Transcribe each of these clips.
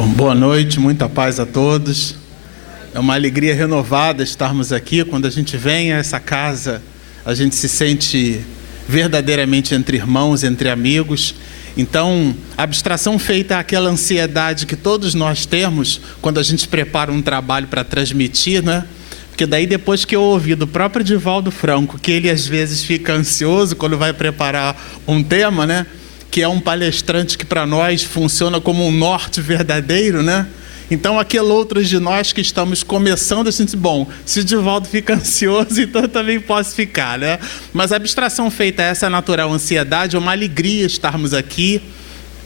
Bom, boa noite, muita paz a todos. É uma alegria renovada estarmos aqui. Quando a gente vem a essa casa, a gente se sente verdadeiramente entre irmãos, entre amigos. Então, a abstração feita àquela ansiedade que todos nós temos quando a gente prepara um trabalho para transmitir, né? Porque daí depois que eu ouvi do próprio Divaldo Franco, que ele às vezes fica ansioso quando vai preparar um tema, né? Que é um palestrante que para nós funciona como um norte verdadeiro, né? Então, aquele outros de nós que estamos começando, a gente, bom, se o Divaldo fica ansioso, então eu também posso ficar, né? Mas a abstração feita a essa natural ansiedade, é uma alegria estarmos aqui.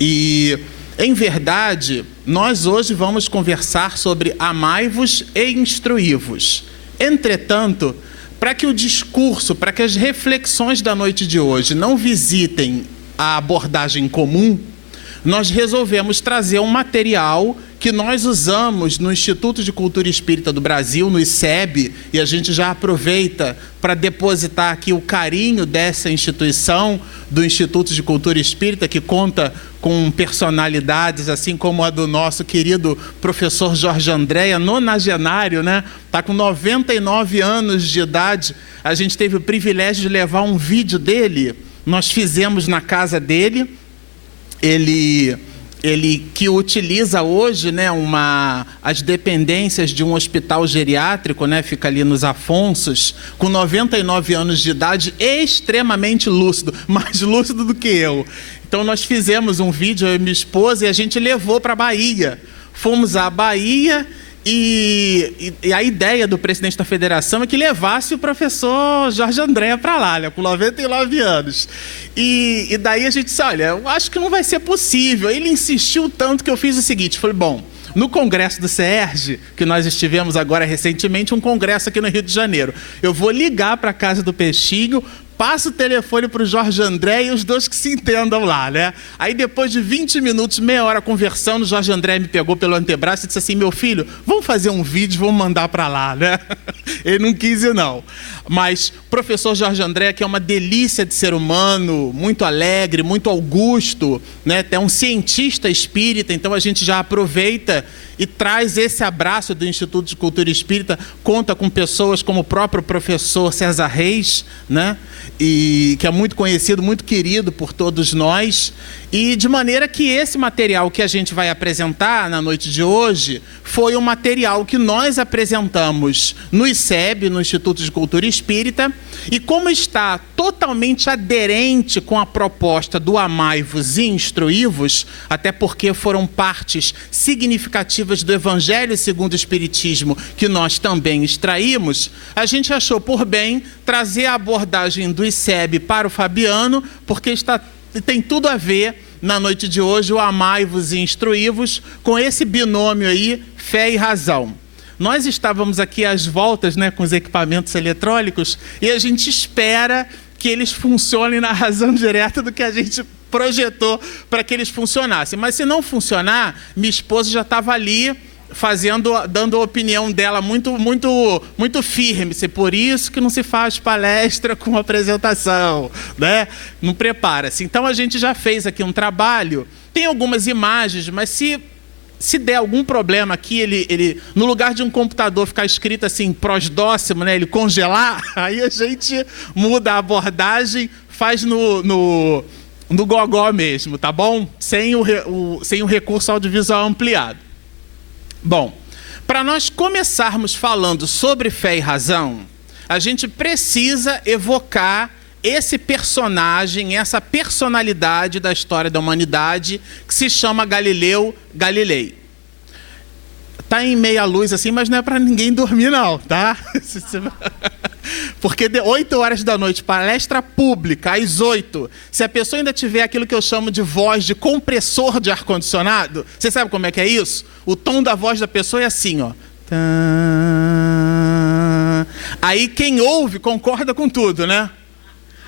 E, em verdade, nós hoje vamos conversar sobre amai-vos e instruí-vos. Entretanto, para que o discurso, para que as reflexões da noite de hoje não visitem a abordagem comum, nós resolvemos trazer um material que nós usamos no Instituto de Cultura Espírita do Brasil, no ICEB, e a gente já aproveita para depositar aqui o carinho dessa instituição, do Instituto de Cultura Espírita, que conta com personalidades, assim como a do nosso querido professor Jorge Andréa, nonagenário, né? Está com 99 anos de idade. A gente teve o privilégio de levar um vídeo dele. Nós fizemos na casa dele. Ele que utiliza hoje, né, as dependências de um hospital geriátrico, né, fica ali nos Afonsos, com 99 anos de idade, extremamente lúcido, mais lúcido do que eu. Então nós fizemos um vídeo, eu e minha esposa, e a gente levou para a Bahia. Fomos à Bahia e a ideia do presidente da federação é que levasse o professor Jorge Andréa para lá, né, com 99 anos. E daí a gente disse, olha, eu acho que não vai ser possível. Ele insistiu tanto que eu fiz o seguinte, falei, bom, no congresso do CERJ, que nós estivemos agora recentemente, um congresso aqui no Rio de Janeiro, eu vou ligar para a casa do Peixinho, passo o telefone para o Jorge André e os dois que se entendam lá, né? Aí depois de 20 minutos, meia hora conversando, o Jorge André me pegou pelo antebraço e disse assim, meu filho, vamos fazer um vídeo, vamos mandar para lá, né? Ele não quis ir, não. Mas o professor Jorge André, que é uma delícia de ser humano, muito alegre, muito augusto, né? É um cientista espírita, então a gente já aproveita e traz esse abraço do Instituto de Cultura Espírita, conta com pessoas como o próprio professor César Reis, né? E que é muito conhecido, muito querido por todos nós, e de maneira que esse material que a gente vai apresentar na noite de hoje foi um material que nós apresentamos no ICEB, no Instituto de Cultura Espírita, e como está totalmente aderente com a proposta do amai-vos e instruí-vos, até porque foram partes significativas do Evangelho segundo o Espiritismo que nós também extraímos, a gente achou por bem trazer a abordagem do ICEB para o Fabiano, porque tem tudo a ver, na noite de hoje, o amai-vos e instruí-vos, com esse binômio aí, fé e razão. Nós estávamos aqui às voltas, né, com os equipamentos eletrônicos, e a gente espera que eles funcionem na razão direta do que a gente projetou para que eles funcionassem. Mas se não funcionar, minha esposa já estava ali, dando a opinião dela muito firme. Por isso que não se faz palestra com apresentação, né? Não prepara-se. Então a gente já fez aqui um trabalho, tem algumas imagens, mas se der algum problema aqui, ele no lugar de um computador ficar escrito assim, prosdóximo, né, ele congelar, aí a gente muda a abordagem, faz no gogó mesmo, tá bom? Sem o recurso audiovisual ampliado. Bom, para nós começarmos falando sobre fé e razão, a gente precisa evocar esse personagem, essa personalidade da história da humanidade que se chama Galileu Galilei. Está em meia luz assim, mas não é para ninguém dormir não, tá? Porque de 8 horas da noite, palestra pública, às 8, se a pessoa ainda tiver aquilo que eu chamo de voz de compressor de ar-condicionado, você sabe como é que é isso? O tom da voz da pessoa é assim, ó. Aí quem ouve concorda com tudo, né?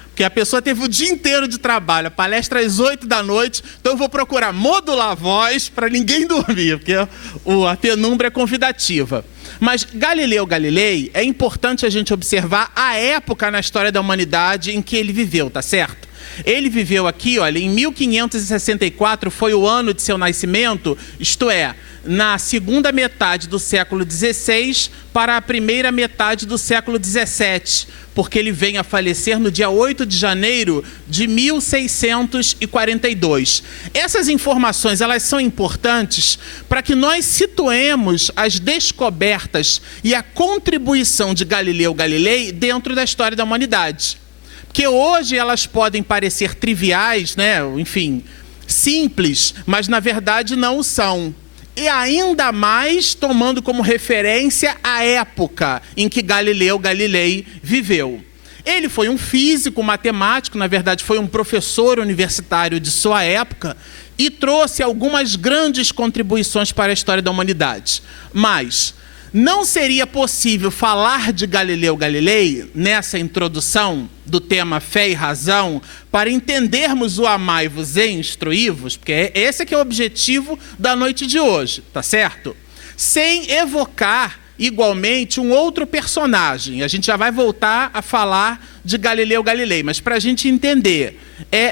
Porque a pessoa teve o dia inteiro de trabalho, a palestra às 8 da noite, então eu vou procurar modular a voz para ninguém dormir, porque a penumbra é convidativa. Mas Galileu Galilei, é importante a gente observar a época na história da humanidade em que ele viveu, tá certo? Ele viveu aqui, olha, em 1564 foi o ano de seu nascimento, isto é, na segunda metade do século XVI para a primeira metade do século XVII, porque ele vem a falecer no dia 8 de janeiro de 1642. Essas informações, elas são importantes para que nós situemos as descobertas e a contribuição de Galileu Galilei dentro da história da humanidade. Porque hoje elas podem parecer triviais, né? Enfim, simples, mas na verdade não o são. E ainda mais tomando como referência a época em que Galileu Galilei viveu. Ele foi um físico, matemático, na verdade foi um professor universitário de sua época e trouxe algumas grandes contribuições para a história da humanidade. Mas não seria possível falar de Galileu Galilei nessa introdução do tema Fé e Razão para entendermos o amai-vos e instruí-vos, porque esse é que é o objetivo da noite de hoje, tá certo? Sem evocar igualmente um outro personagem. A gente já vai voltar a falar de Galileu Galilei, mas para a gente entender,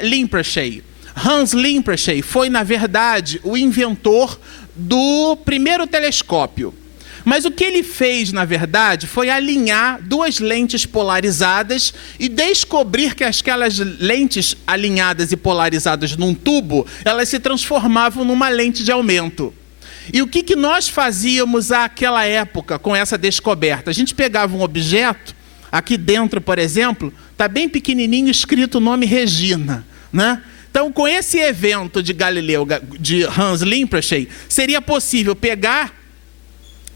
Lippershey. Hans Lippershey foi, na verdade, o inventor do primeiro telescópio. Mas o que ele fez, na verdade, foi alinhar duas lentes polarizadas e descobrir que aquelas lentes alinhadas e polarizadas num tubo, elas se transformavam numa lente de aumento. E o que nós fazíamos àquela época com essa descoberta? A gente pegava um objeto, aqui dentro, por exemplo, está bem pequenininho escrito o nome Regina, né? Então, com esse evento de Hans Lippershey, seria possível pegar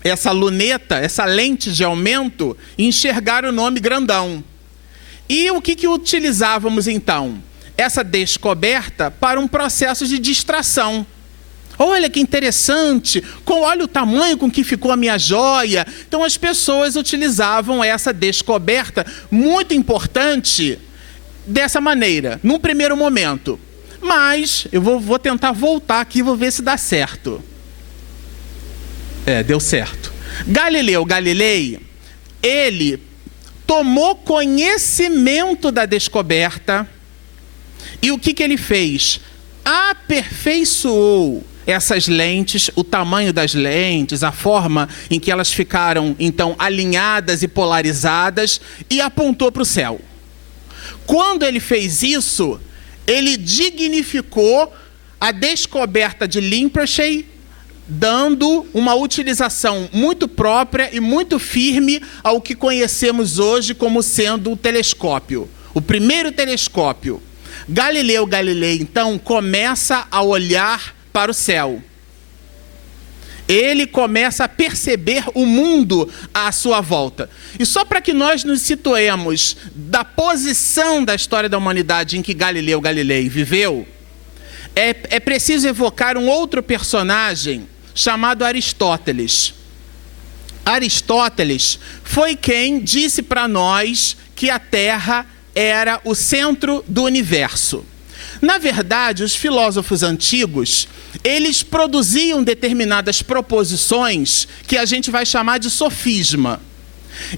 essa luneta, essa lente de aumento, e enxergar o nome grandão. E o que utilizávamos, então? Essa descoberta para um processo de distração. Olha que interessante, olha o tamanho com que ficou a minha joia. Então, as pessoas utilizavam essa descoberta, muito importante, dessa maneira, num primeiro momento. Mas, eu vou tentar voltar aqui e vou ver se dá certo. Deu certo. Galileu Galilei, ele tomou conhecimento da descoberta e o que ele fez? Aperfeiçoou essas lentes, o tamanho das lentes, a forma em que elas ficaram, então, alinhadas e polarizadas e apontou para o céu. Quando ele fez isso, ele dignificou a descoberta de Lippershey, dando uma utilização muito própria e muito firme ao que conhecemos hoje como sendo o telescópio, o primeiro telescópio. Galileu Galilei, então, começa a olhar para o céu. Ele começa a perceber o mundo à sua volta. E só para que nós nos situemos da posição da história da humanidade em que Galileu Galilei viveu, é preciso evocar um outro personagem chamado Aristóteles. Aristóteles foi quem disse para nós que a Terra era o centro do universo. Na verdade, os filósofos antigos, eles produziam determinadas proposições que a gente vai chamar de sofisma.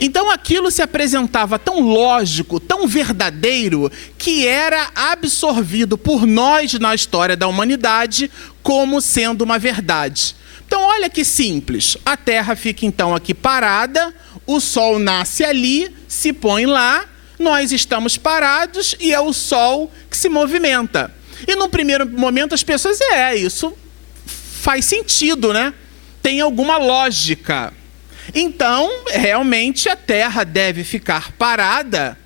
Então aquilo se apresentava tão lógico, tão verdadeiro, que era absorvido por nós na história da humanidade como sendo uma verdade. Então olha que simples, a Terra fica então aqui parada, o Sol nasce ali, se põe lá, nós estamos parados e é o Sol que se movimenta. E no primeiro momento as pessoas, isso faz sentido, né? Tem alguma lógica. Então, realmente a Terra deve ficar parada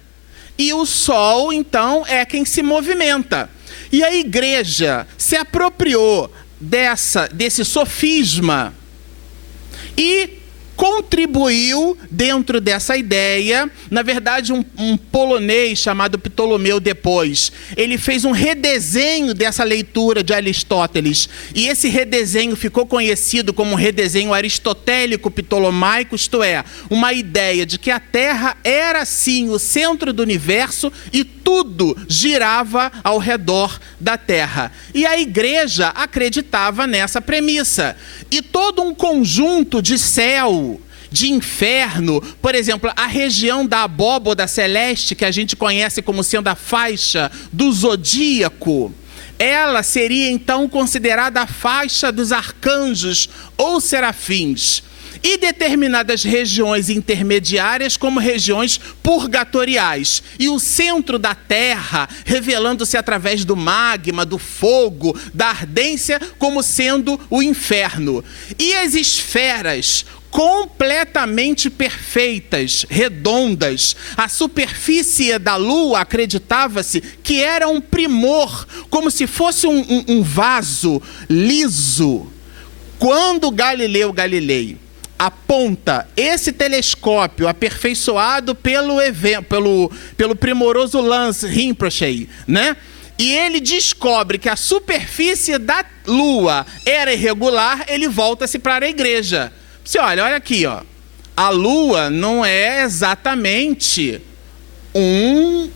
e o Sol, então, é quem se movimenta. E a Igreja se apropriou desse sofisma e contribuiu dentro dessa ideia. Na verdade, um polonês chamado Ptolomeu depois, ele fez um redesenho dessa leitura de Aristóteles, e esse redesenho ficou conhecido como um redesenho aristotélico ptolomaico, isto é, uma ideia de que a Terra era sim o centro do universo e tudo girava ao redor da Terra. E a Igreja acreditava nessa premissa. E todo um conjunto de céu de inferno, por exemplo, a região da abóboda celeste, que a gente conhece como sendo a faixa do zodíaco, ela seria então considerada a faixa dos arcanjos ou serafins. E determinadas regiões intermediárias como regiões purgatoriais. E o centro da Terra, revelando-se através do magma, do fogo, da ardência, como sendo o inferno. E as esferas completamente perfeitas, redondas. A superfície da Lua, acreditava-se que era um primor, como se fosse um vaso liso. Quando Galileu Galilei aponta esse telescópio aperfeiçoado pelo primoroso Lance Rinpoche, né? E ele descobre que a superfície da Lua era irregular, ele volta-se para a igreja. Você olha aqui, ó. A Lua não é exatamente um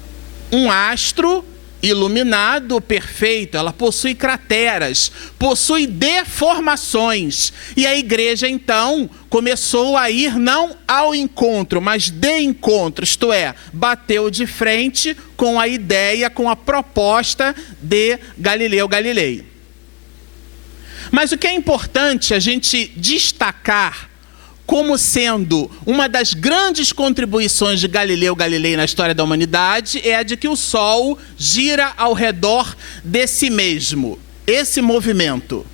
astro iluminado, perfeito. Ela possui crateras, possui deformações. E a igreja, então, começou a ir não ao encontro, mas de encontro. Isto é, bateu de frente com a ideia, com a proposta de Galileu Galilei. Mas o que é importante a gente destacar como sendo uma das grandes contribuições de Galileu Galilei na história da humanidade é a de que o Sol gira ao redor de si mesmo. Esse movimento,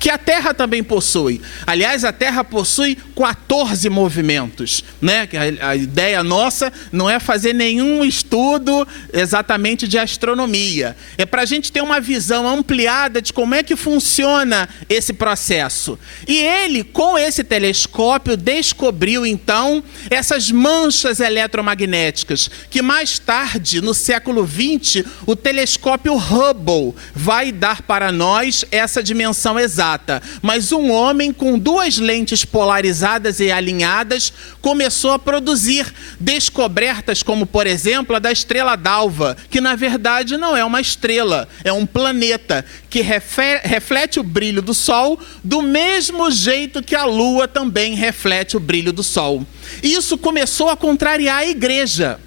que a Terra também possui. Aliás, a Terra possui 14 movimentos, né? A ideia nossa não é fazer nenhum estudo exatamente de astronomia. É para a gente ter uma visão ampliada de como é que funciona esse processo. E ele, com esse telescópio, descobriu, então, essas manchas eletromagnéticas, que mais tarde, no século XX, o telescópio Hubble vai dar para nós essa dimensão exata. Mas um homem com duas lentes polarizadas e alinhadas começou a produzir descobertas como, por exemplo, a da estrela d'alva, que na verdade não é uma estrela, é um planeta que reflete o brilho do Sol do mesmo jeito que a Lua também reflete o brilho do Sol. Isso começou a contrariar a igreja.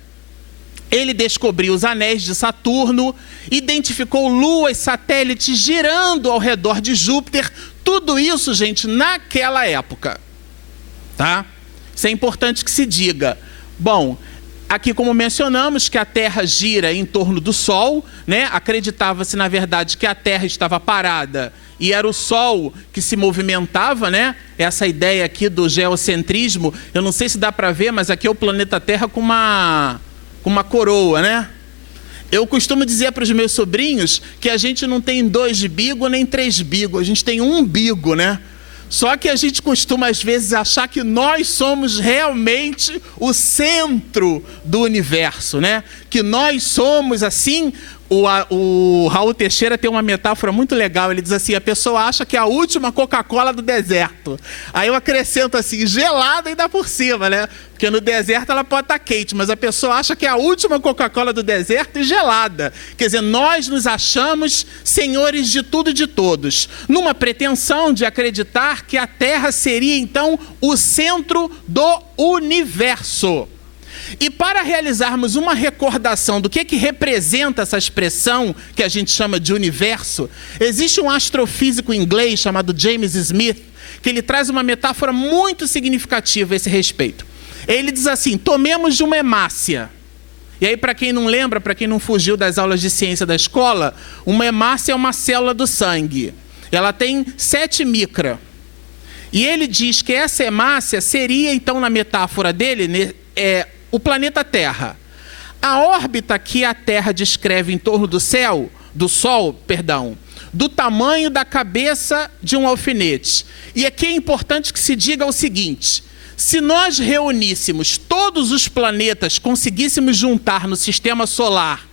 Ele descobriu os anéis de Saturno, identificou luas, satélites girando ao redor de Júpiter. Tudo isso, gente, naquela época. Tá? Isso é importante que se diga. Bom, aqui como mencionamos que a Terra gira em torno do Sol, né? Acreditava-se, na verdade, que a Terra estava parada e era o Sol que se movimentava, né? Essa ideia aqui do geocentrismo, eu não sei se dá para ver, mas aqui é o planeta Terra com uma coroa, né? Eu costumo dizer para os meus sobrinhos que a gente não tem 2 bigos nem 3 bigos, a gente tem um umbigo, né? Só que a gente costuma, às vezes, achar que nós somos realmente o centro do universo, né? Que nós somos, assim... O Raul Teixeira tem uma metáfora muito legal. Ele diz assim, a pessoa acha que é a última Coca-Cola do deserto. Aí eu acrescento assim, gelada ainda por cima, né? Porque no deserto ela pode estar quente, mas a pessoa acha que é a última Coca-Cola do deserto e gelada. Quer dizer, nós nos achamos senhores de tudo e de todos, numa pretensão de acreditar que a Terra seria, então, o centro do universo. E para realizarmos uma recordação do que representa essa expressão que a gente chama de universo, existe um astrofísico inglês chamado James Smith, que ele traz uma metáfora muito significativa a esse respeito. Ele diz assim, tomemos de uma hemácia. E aí, para quem não lembra, para quem não fugiu das aulas de ciência da escola, uma hemácia é uma célula do sangue. Ela tem 7 micra. E ele diz que essa hemácia seria, então, na metáfora dele, o planeta Terra. A órbita que a Terra descreve em torno do Sol, do tamanho da cabeça de um alfinete. E aqui é importante que se diga o seguinte, se nós reuníssemos todos os planetas, conseguíssemos juntar no sistema solar,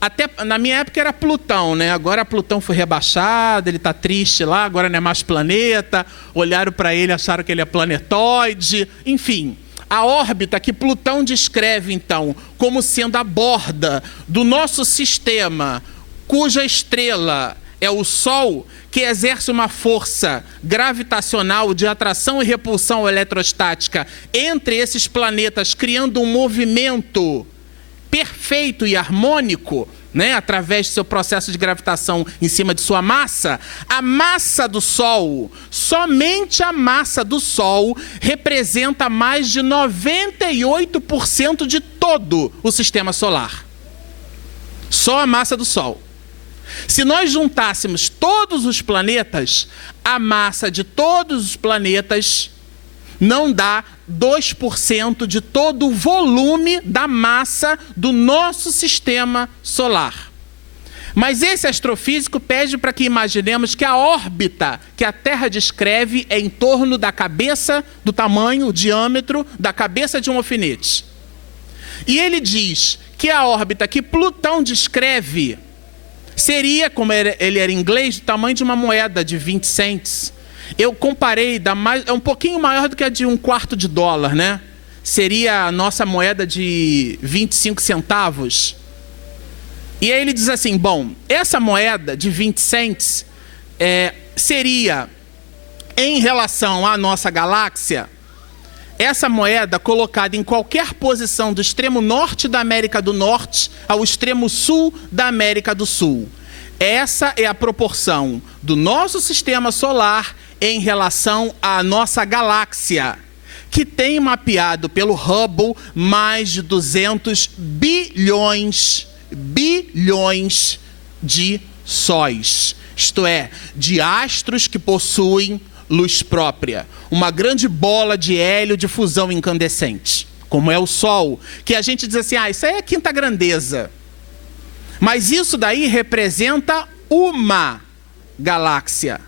até na minha época era Plutão, né? Agora Plutão foi rebaixado, ele está triste lá, agora não é mais planeta, olharam para ele, acharam que ele é planetóide, enfim... A órbita que Plutão descreve, então, como sendo a borda do nosso sistema, cuja estrela é o Sol que exerce uma força gravitacional de atração e repulsão eletrostática entre esses planetas, criando um movimento perfeito e harmônico, né, através do seu processo de gravitação em cima de sua massa, a massa do Sol, somente a massa do Sol, representa mais de 98% de todo o sistema solar. Só a massa do Sol. Se nós juntássemos todos os planetas, a massa de todos os planetas não dá 2% de todo o volume da massa do nosso sistema solar. Mas esse astrofísico pede para que imaginemos que a órbita que a Terra descreve é em torno da cabeça, do tamanho, o diâmetro da cabeça de um alfinete. E ele diz que a órbita que Plutão descreve seria, como ele era em inglês, do tamanho de uma moeda de 20 cents. Eu comparei, é um pouquinho maior do que a de $0,25, né? Seria a nossa moeda de 25 centavos. E aí ele diz assim, bom, essa moeda de 20 cents seria, em relação à nossa galáxia, essa moeda colocada em qualquer posição do extremo norte da América do Norte ao extremo sul da América do Sul. Essa é a proporção do nosso sistema solar em relação à nossa galáxia, que tem mapeado pelo Hubble mais de 200 bilhões de sóis. Isto é, de astros que possuem luz própria. Uma grande bola de hélio de fusão incandescente, como é o Sol, que a gente diz assim, isso aí é quinta grandeza. Mas isso daí representa uma galáxia.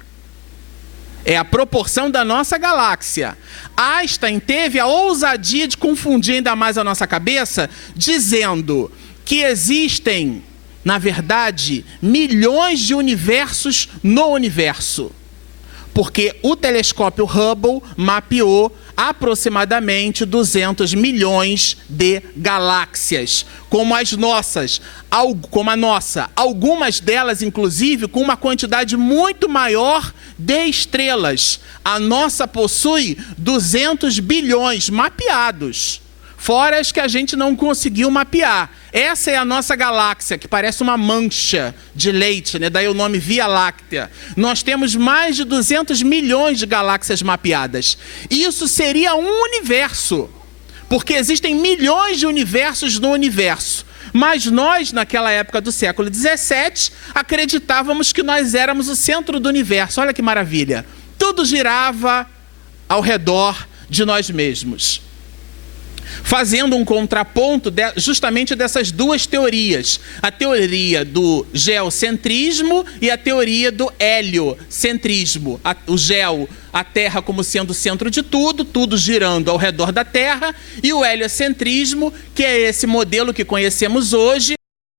É a proporção da nossa galáxia. Einstein teve a ousadia de confundir ainda mais a nossa cabeça, dizendo que existem, na verdade, milhões de universos no universo. Porque o telescópio Hubble mapeou aproximadamente 200 milhões de galáxias, como as nossas, como a nossa. Algumas delas, inclusive, com uma quantidade muito maior de estrelas. A nossa possui 200 bilhões mapeados, fora as que a gente não conseguiu mapear. Essa é a nossa galáxia, que parece uma mancha de leite, né? Daí o nome Via Láctea. Nós temos mais de 200 milhões de galáxias mapeadas. Isso seria um universo, porque existem milhões de universos no universo. Mas nós, naquela época do século XVII, acreditávamos que nós éramos o centro do universo. Olha que maravilha! Tudo girava ao redor de nós mesmos, fazendo um contraponto justamente dessas duas teorias. A teoria do geocentrismo e a teoria do heliocentrismo. O geo, a Terra como sendo o centro de tudo, tudo girando ao redor da Terra, e o heliocentrismo, que é esse modelo que conhecemos hoje,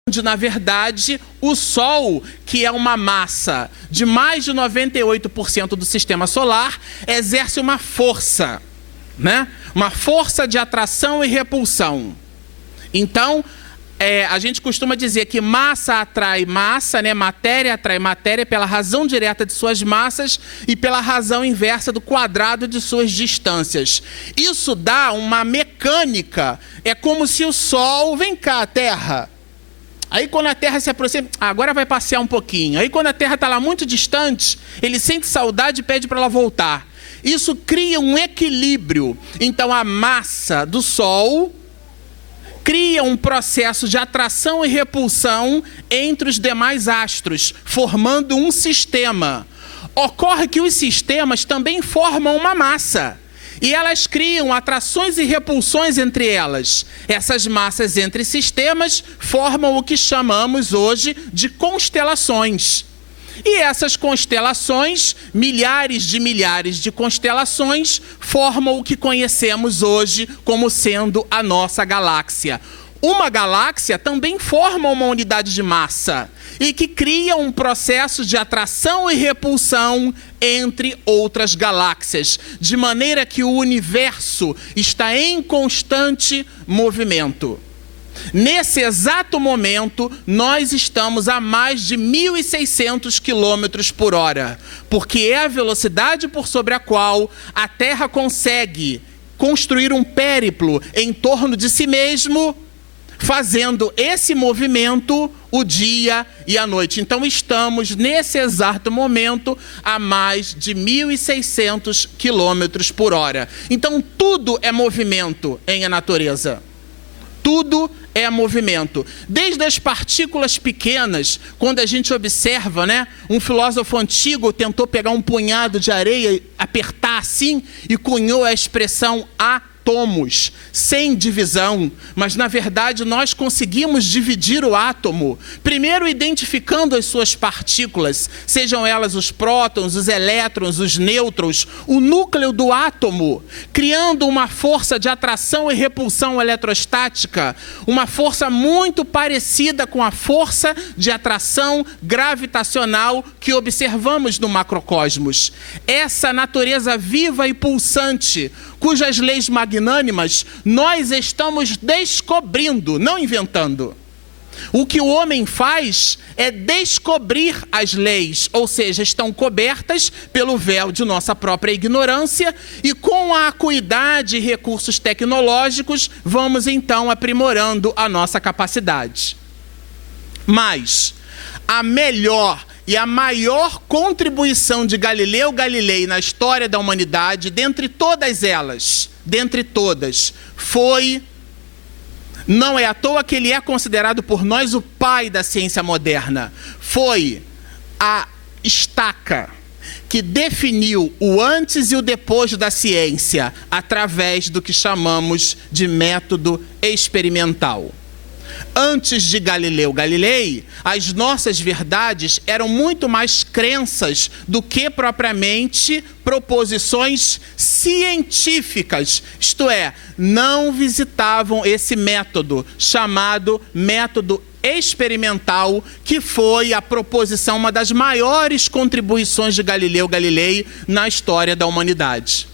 onde, na verdade, o Sol, que é uma massa de mais de 98% do sistema solar, exerce uma força, né? Uma força de atração e repulsão. Então, a gente costuma dizer que massa atrai massa, né? Matéria atrai matéria pela razão direta de suas massas e pela razão inversa do quadrado de suas distâncias. Isso dá uma mecânica. É como se o Sol... Vem cá, Terra. Aí quando a Terra se aproxima... agora vai passear um pouquinho. Aí quando a Terra está lá muito distante, ele sente saudade e pede para ela voltar. Isso cria um equilíbrio. Então a massa do Sol cria um processo de atração e repulsão entre os demais astros, formando um sistema. Ocorre que os sistemas também formam uma massa. E elas criam atrações e repulsões entre elas. Essas massas entre sistemas formam o que chamamos hoje de constelações. E essas constelações, milhares de constelações, formam o que conhecemos hoje como sendo a nossa galáxia. Uma galáxia também forma uma unidade de massa e que cria um processo de atração e repulsão entre outras galáxias, de maneira que o universo está em constante movimento. Nesse exato momento, nós estamos a mais de 1.600 km por hora, porque é a velocidade por sobre a qual a Terra consegue construir um périplo em torno de si mesmo, fazendo esse movimento o dia e a noite. Então estamos nesse exato momento a mais de 1.600 km por hora. Então tudo é movimento em a natureza. Tudo é movimento. Desde as partículas pequenas, quando a gente observa, né? Um filósofo antigo tentou pegar um punhado de areia, apertar assim e cunhou a expressão átomos, sem divisão, mas na verdade nós conseguimos dividir o átomo, primeiro identificando as suas partículas, sejam elas os prótons, os elétrons, os nêutrons, o núcleo do átomo, criando uma força de atração e repulsão eletrostática, uma força muito parecida com a força de atração gravitacional que observamos no macrocosmos. Essa natureza viva e pulsante, cujas leis magnânimas nós estamos descobrindo, não inventando. O que o homem faz é descobrir as leis, ou seja, estão cobertas pelo véu de nossa própria ignorância, e com a acuidade e recursos tecnológicos, vamos então aprimorando a nossa capacidade. Mas a melhor e a maior contribuição de Galileu Galilei na história da humanidade, dentre todas elas, foi, não é à toa que ele é considerado por nós o pai da ciência moderna, foi a estaca que definiu o antes e o depois da ciência através do que chamamos de método experimental. Antes de Galileu Galilei, as nossas verdades eram muito mais crenças do que propriamente proposições científicas. Isto é, não visitavam esse método chamado método experimental, que foi a proposição, uma das maiores contribuições de Galileu Galilei na história da humanidade.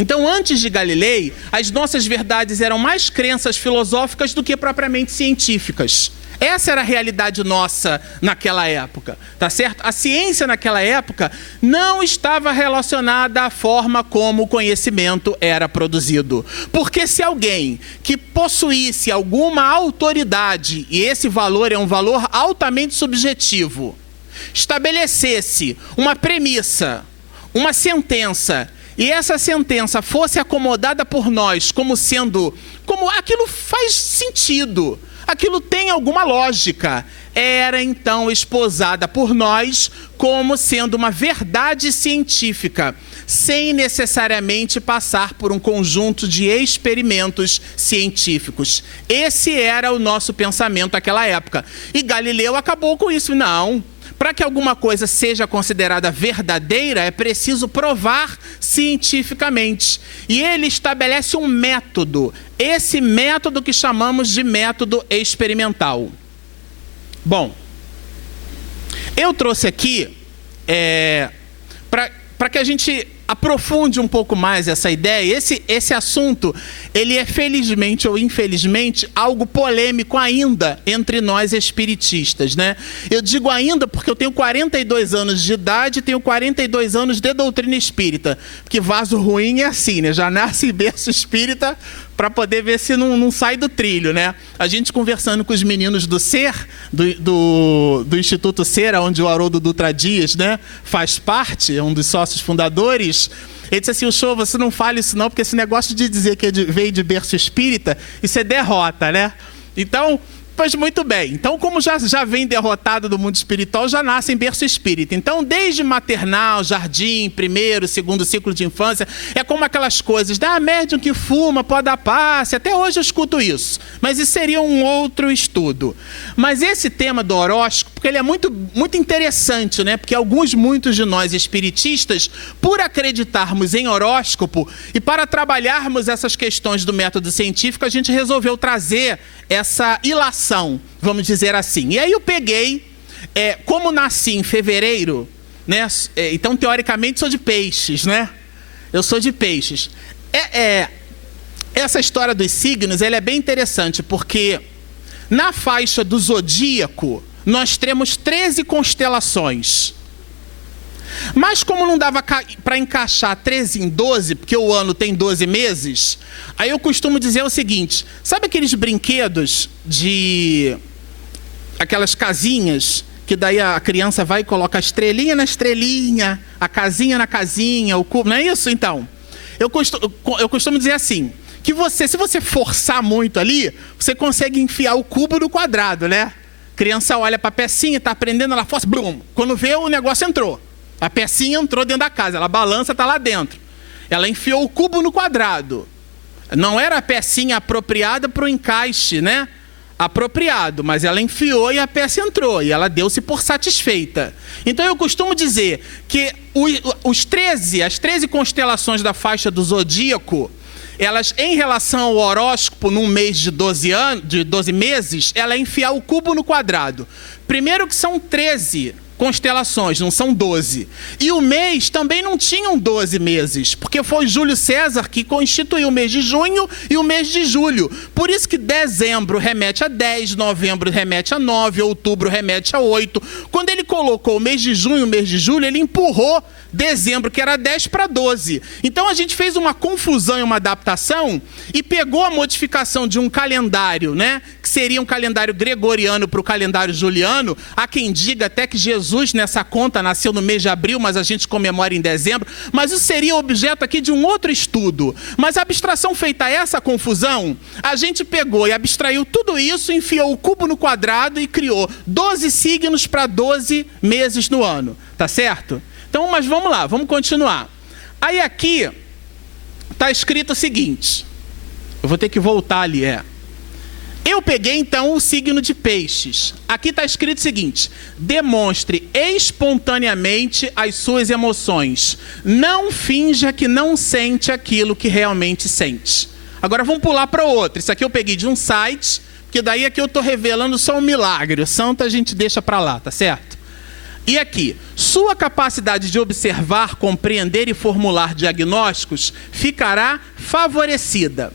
Então, antes de Galilei, as nossas verdades eram mais crenças filosóficas do que propriamente científicas. Essa era a realidade nossa naquela época, tá certo? A ciência naquela época não estava relacionada à forma como o conhecimento era produzido. Porque se alguém que possuísse alguma autoridade, e esse valor é um valor altamente subjetivo, estabelecesse uma premissa, uma sentença, e essa sentença fosse acomodada por nós como aquilo faz sentido, aquilo tem alguma lógica, era então esposada por nós como sendo uma verdade científica, sem necessariamente passar por um conjunto de experimentos científicos. Esse era o nosso pensamento naquela época. E Galileu acabou com isso. Não. Para que alguma coisa seja considerada verdadeira, é preciso provar cientificamente. E ele estabelece um método, esse método que chamamos de método experimental. Bom, eu trouxe aqui, para que a gente aprofunde um pouco mais essa ideia, esse assunto, ele é felizmente ou infelizmente algo polêmico ainda entre nós espiritistas, né? Eu digo ainda porque eu tenho 42 anos de idade e tenho 42 anos de doutrina espírita, porque vaso ruim é assim, né? Já nasce em berço espírita para poder ver se não sai do trilho, né? A gente conversando com os meninos do SER, do Instituto SER, onde o Haroldo Dutra Dias, né, faz parte, é um dos sócios fundadores. Ele disse assim: o show, você não fala isso não, porque esse negócio de dizer que veio de berço espírita, isso é derrota, né? Então, pois muito bem. Então, como já vem derrotado do mundo espiritual, já nasce em berço espírita. Então, desde maternal, jardim, primeiro, segundo ciclo de infância, é como aquelas coisas, médium que fuma pode dar passe. Até hoje eu escuto isso. Mas isso seria um outro estudo. Mas esse tema do horóscopo, ele é muito, muito interessante, né? Porque muitos de nós espiritistas, por acreditarmos em horóscopo e para trabalharmos essas questões do método científico, a gente resolveu trazer essa ilação, vamos dizer assim. E aí eu peguei, como nasci em fevereiro, né? Então teoricamente sou de peixes, né? Eu sou de peixes. Essa história dos signos, ela é bem interessante, porque Na faixa do zodíaco, nós temos 13 constelações. Mas como não dava para encaixar 13 em 12, porque o ano tem 12 meses, aí eu costumo dizer o seguinte: sabe aqueles brinquedos de aquelas casinhas, que daí a criança vai e coloca a estrelinha na estrelinha, a casinha na casinha, o cubo, não é isso? Então, eu costumo dizer assim, que se você forçar muito ali, você consegue enfiar o cubo no quadrado, né? A criança olha para a pecinha, está aprendendo, ela força, blum, quando vê, o negócio entrou. A pecinha entrou dentro da casa, ela balança, está lá dentro. Ela enfiou o cubo no quadrado. Não era a pecinha apropriada para o encaixe, né? Apropriado, mas ela enfiou e a peça entrou, e ela deu-se por satisfeita. Então eu costumo dizer que as 13 constelações da faixa do zodíaco, elas, em relação ao horóscopo, num mês de 12 meses, ela é enfiar o cubo no quadrado. Primeiro que são 13 constelações, não são 12. E o mês também não tinham 12 meses, porque foi Júlio César que constituiu o mês de junho e o mês de julho. Por isso que dezembro remete a 10, novembro remete a 9, outubro remete a 8. Quando ele colocou o mês de junho e o mês de julho, ele empurrou dezembro, que era 10, para 12. Então a gente fez uma confusão e uma adaptação e pegou a modificação de um calendário, né, que seria um calendário gregoriano para o calendário juliano. Há quem diga até que Jesus nessa conta nasceu no mês de abril, mas a gente comemora em dezembro. Mas isso seria objeto aqui de um outro estudo. Mas a abstração feita a essa confusão, a gente pegou e abstraiu tudo isso, enfiou o cubo no quadrado e criou 12 signos para 12 meses no ano. Tá certo? Então, mas vamos lá, vamos continuar. Aí aqui está escrito o seguinte, eu vou ter que voltar ali, Eu peguei então o signo de peixes. Aqui está escrito o seguinte: demonstre espontaneamente as suas emoções. Não finja que não sente aquilo que realmente sente. Agora vamos pular para outro. Isso aqui eu peguei de um site, porque daí aqui eu estou revelando só um milagre. O santo a gente deixa para lá, tá certo? E aqui, sua capacidade de observar, compreender e formular diagnósticos ficará favorecida.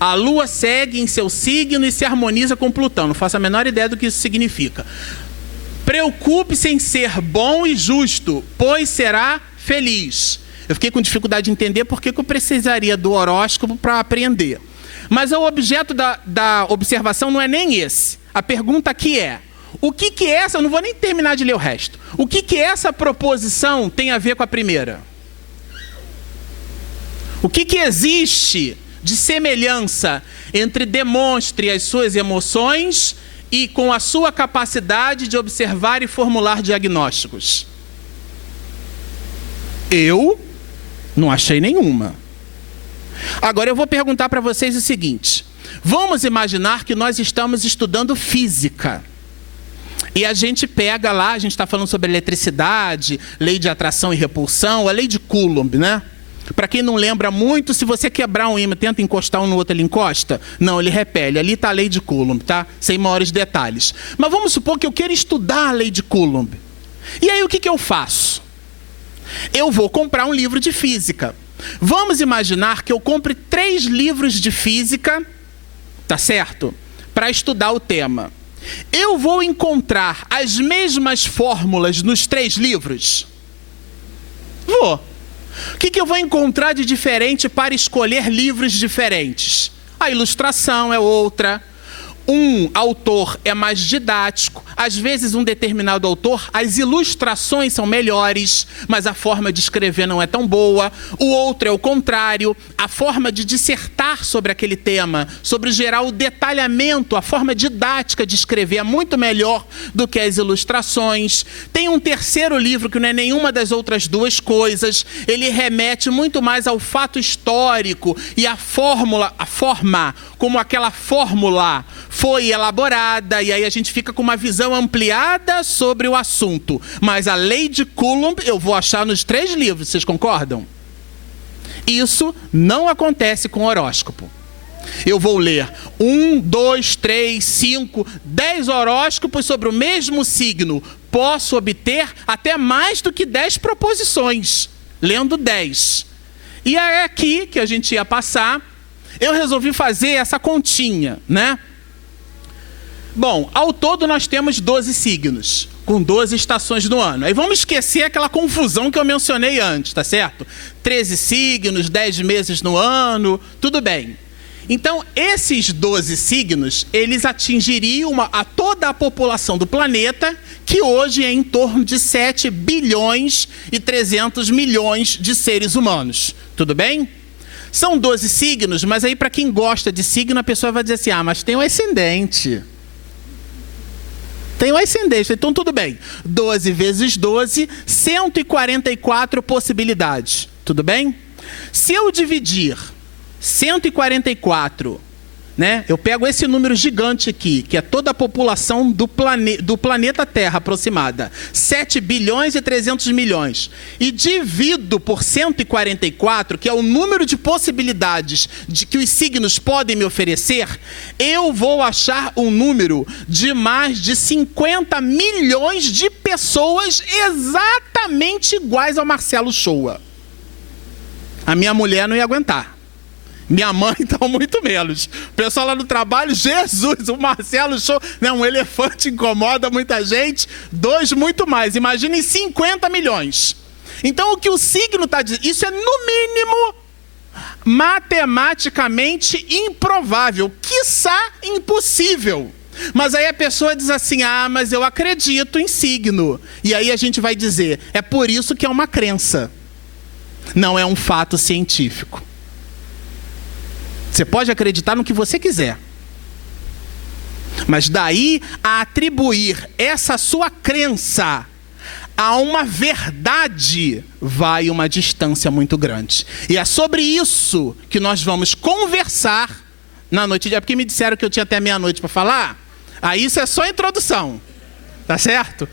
A Lua segue em seu signo e se harmoniza com Plutão. Não faço a menor ideia do que isso significa. Preocupe-se em ser bom e justo, pois será feliz. Eu fiquei com dificuldade de entender por que eu precisaria do horóscopo para aprender. Mas o objeto da observação não é nem esse. A pergunta aqui é: o que essa, eu não vou nem terminar de ler o resto. O que essa proposição tem a ver com a primeira? O que existe de semelhança entre demonstre as suas emoções e com a sua capacidade de observar e formular diagnósticos? Eu não achei nenhuma. Agora eu vou perguntar para vocês o seguinte: vamos imaginar que nós estamos estudando física. E a gente pega lá, a gente está falando sobre eletricidade, lei de atração e repulsão, a lei de Coulomb, né? Para quem não lembra muito, se você quebrar um ímã, tenta encostar um no outro, ele encosta? Não, ele repele. Ali está a lei de Coulomb, tá? Sem maiores detalhes. Mas vamos supor que eu queira estudar a lei de Coulomb. E aí o que eu faço? Eu vou comprar um livro de física. Vamos imaginar que eu compre 3 livros de física, tá certo? Para estudar o tema. Eu vou encontrar as mesmas fórmulas nos 3 livros? Vou. O que eu vou encontrar de diferente para escolher livros diferentes? A ilustração é outra. Um autor é mais didático. Às vezes, um determinado autor, as ilustrações são melhores, mas a forma de escrever não é tão boa. O outro é o contrário. A forma de dissertar sobre aquele tema, sobre gerar o detalhamento, a forma didática de escrever é muito melhor do que as ilustrações. Tem um terceiro livro que não é nenhuma das outras duas coisas. Ele remete muito mais ao fato histórico e à forma como aquela fórmula foi elaborada, e aí a gente fica com uma visão ampliada sobre o assunto. Mas a lei de Coulomb eu vou achar nos 3 livros, vocês concordam? Isso não acontece com horóscopo. Eu vou ler 1, 2, 3, 5, 10 horóscopos sobre o mesmo signo. Posso obter até mais do que 10 proposições, lendo 10. E é aqui que a gente ia passar. Eu resolvi fazer essa continha, né? Bom, ao todo nós temos 12 signos, com 12 estações do ano. Aí vamos esquecer aquela confusão que eu mencionei antes, tá certo? 13 signos, 10 meses no ano, tudo bem. Então, esses 12 signos, eles atingiriam a toda a população do planeta, que hoje é em torno de 7 bilhões e 300 milhões de seres humanos. Tudo bem? São 12 signos, mas aí para quem gosta de signo, a pessoa vai dizer assim, mas tem um ascendente. Tem um ascendente, então tudo bem. 12 vezes 12, 144 possibilidades. Tudo bem? Se eu dividir 144, né? Eu pego esse número gigante aqui, que é toda a população do planeta Terra aproximada, 7 bilhões e 300 milhões, e divido por 144, que é o número de possibilidades de que os signos podem me oferecer, eu vou achar um número de mais de 50 milhões de pessoas exatamente iguais ao Marcelo Shoa. A minha mulher não ia aguentar. Minha mãe, então, muito menos. O pessoal lá no trabalho, Jesus, o Marcelo Shoa, né, um elefante incomoda muita gente, 2 muito mais. Imaginem 50 milhões. Então, o que o signo está dizendo, isso é, no mínimo, matematicamente improvável, quiçá impossível. Mas aí a pessoa diz assim, mas eu acredito em signo. E aí a gente vai dizer, é por isso que é uma crença. Não é um fato científico. Você pode acreditar no que você quiser. Mas daí a atribuir essa sua crença a uma verdade, vai uma distância muito grande. E é sobre isso que nós vamos conversar na noite de hoje. Porque me disseram que eu tinha até meia-noite para falar. Aí isso é só introdução. Tá certo?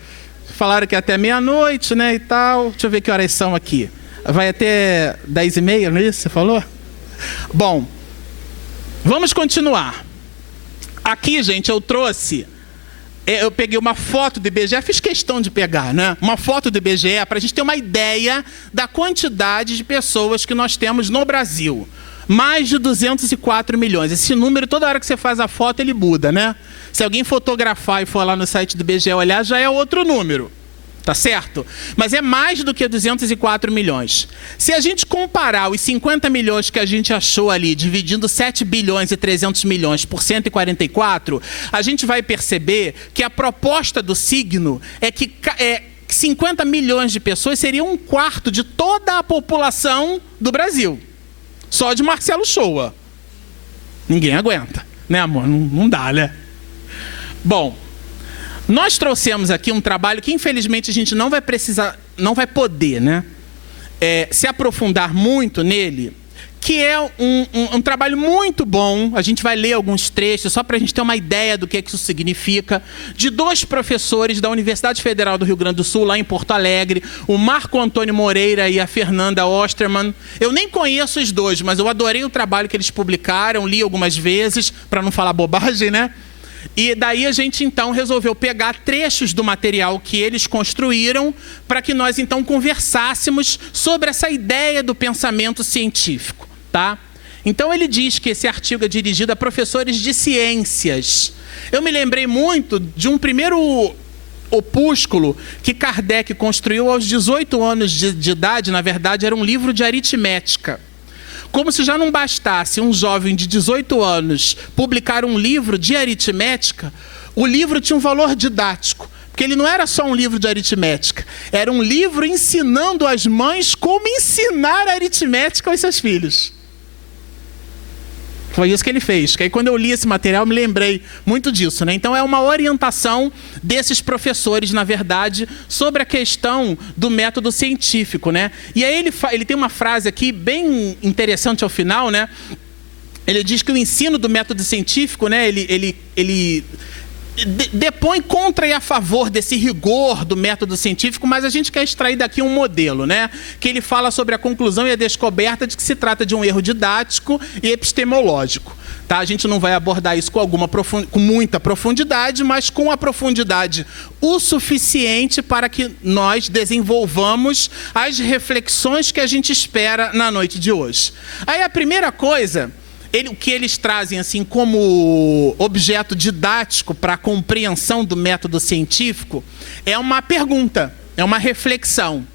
Falaram que é até meia-noite, né, e tal. Deixa eu ver que horas são aqui. Vai até 10h30, não é isso que você falou? Bom, vamos continuar. Aqui, gente, eu trouxe... Eu peguei uma foto do IBGE, fiz questão de pegar, né? Uma foto do IBGE para a gente ter uma ideia da quantidade de pessoas que nós temos no Brasil. Mais de 204 milhões. Esse número, toda hora que você faz a foto, ele muda, né? Se alguém fotografar e for lá no site do IBGE olhar, já é outro número. Tá certo? Mas é mais do que 204 milhões. Se a gente comparar os 50 milhões que a gente achou ali, dividindo 7 bilhões e 300 milhões por 144, a gente vai perceber que a proposta do signo é que 50 milhões de pessoas seriam 1/4 de toda a população do Brasil. Só de Marcelo Shoa. Ninguém aguenta, né, amor? Não dá, né? Bom, nós trouxemos aqui um trabalho que, infelizmente, a gente não vai precisar, não vai poder, né, se aprofundar muito nele, que é um trabalho muito bom. A gente vai ler alguns trechos, só para a gente ter uma ideia do que isso significa, de 2 professores da Universidade Federal do Rio Grande do Sul, lá em Porto Alegre, o Marco Antônio Moreira e a Fernanda Osterman. Eu nem conheço os 2, mas eu adorei o trabalho que eles publicaram, li algumas vezes, para não falar bobagem, né? E daí a gente, então, resolveu pegar trechos do material que eles construíram para que nós, então, conversássemos sobre essa ideia do pensamento científico, tá? Então, ele diz que esse artigo é dirigido a professores de ciências. Eu me lembrei muito de um primeiro opúsculo que Kardec construiu aos 18 anos de idade. Na verdade, era um livro de aritmética. Como se já não bastasse um jovem de 18 anos publicar um livro de aritmética, o livro tinha um valor didático. Porque ele não era só um livro de aritmética, era um livro ensinando as mães como ensinar aritmética aos seus filhos. Foi isso que ele fez. Que aí, quando eu li esse material, me lembrei muito disso, né? Então, é uma orientação desses professores, na verdade, sobre a questão do método científico, né? E aí ele tem uma frase aqui bem interessante ao final, né? Ele diz que o ensino do método científico, né? Ele depõe contra e a favor desse rigor do método científico, mas a gente quer extrair daqui um modelo, né? Que ele fala sobre a conclusão e a descoberta de que se trata de um erro didático e epistemológico. Tá? A gente não vai abordar isso com muita profundidade, mas com a profundidade o suficiente para que nós desenvolvamos as reflexões que a gente espera na noite de hoje. Aí a primeira coisa o que eles trazem assim como objeto didático para a compreensão do método científico é uma pergunta, é uma reflexão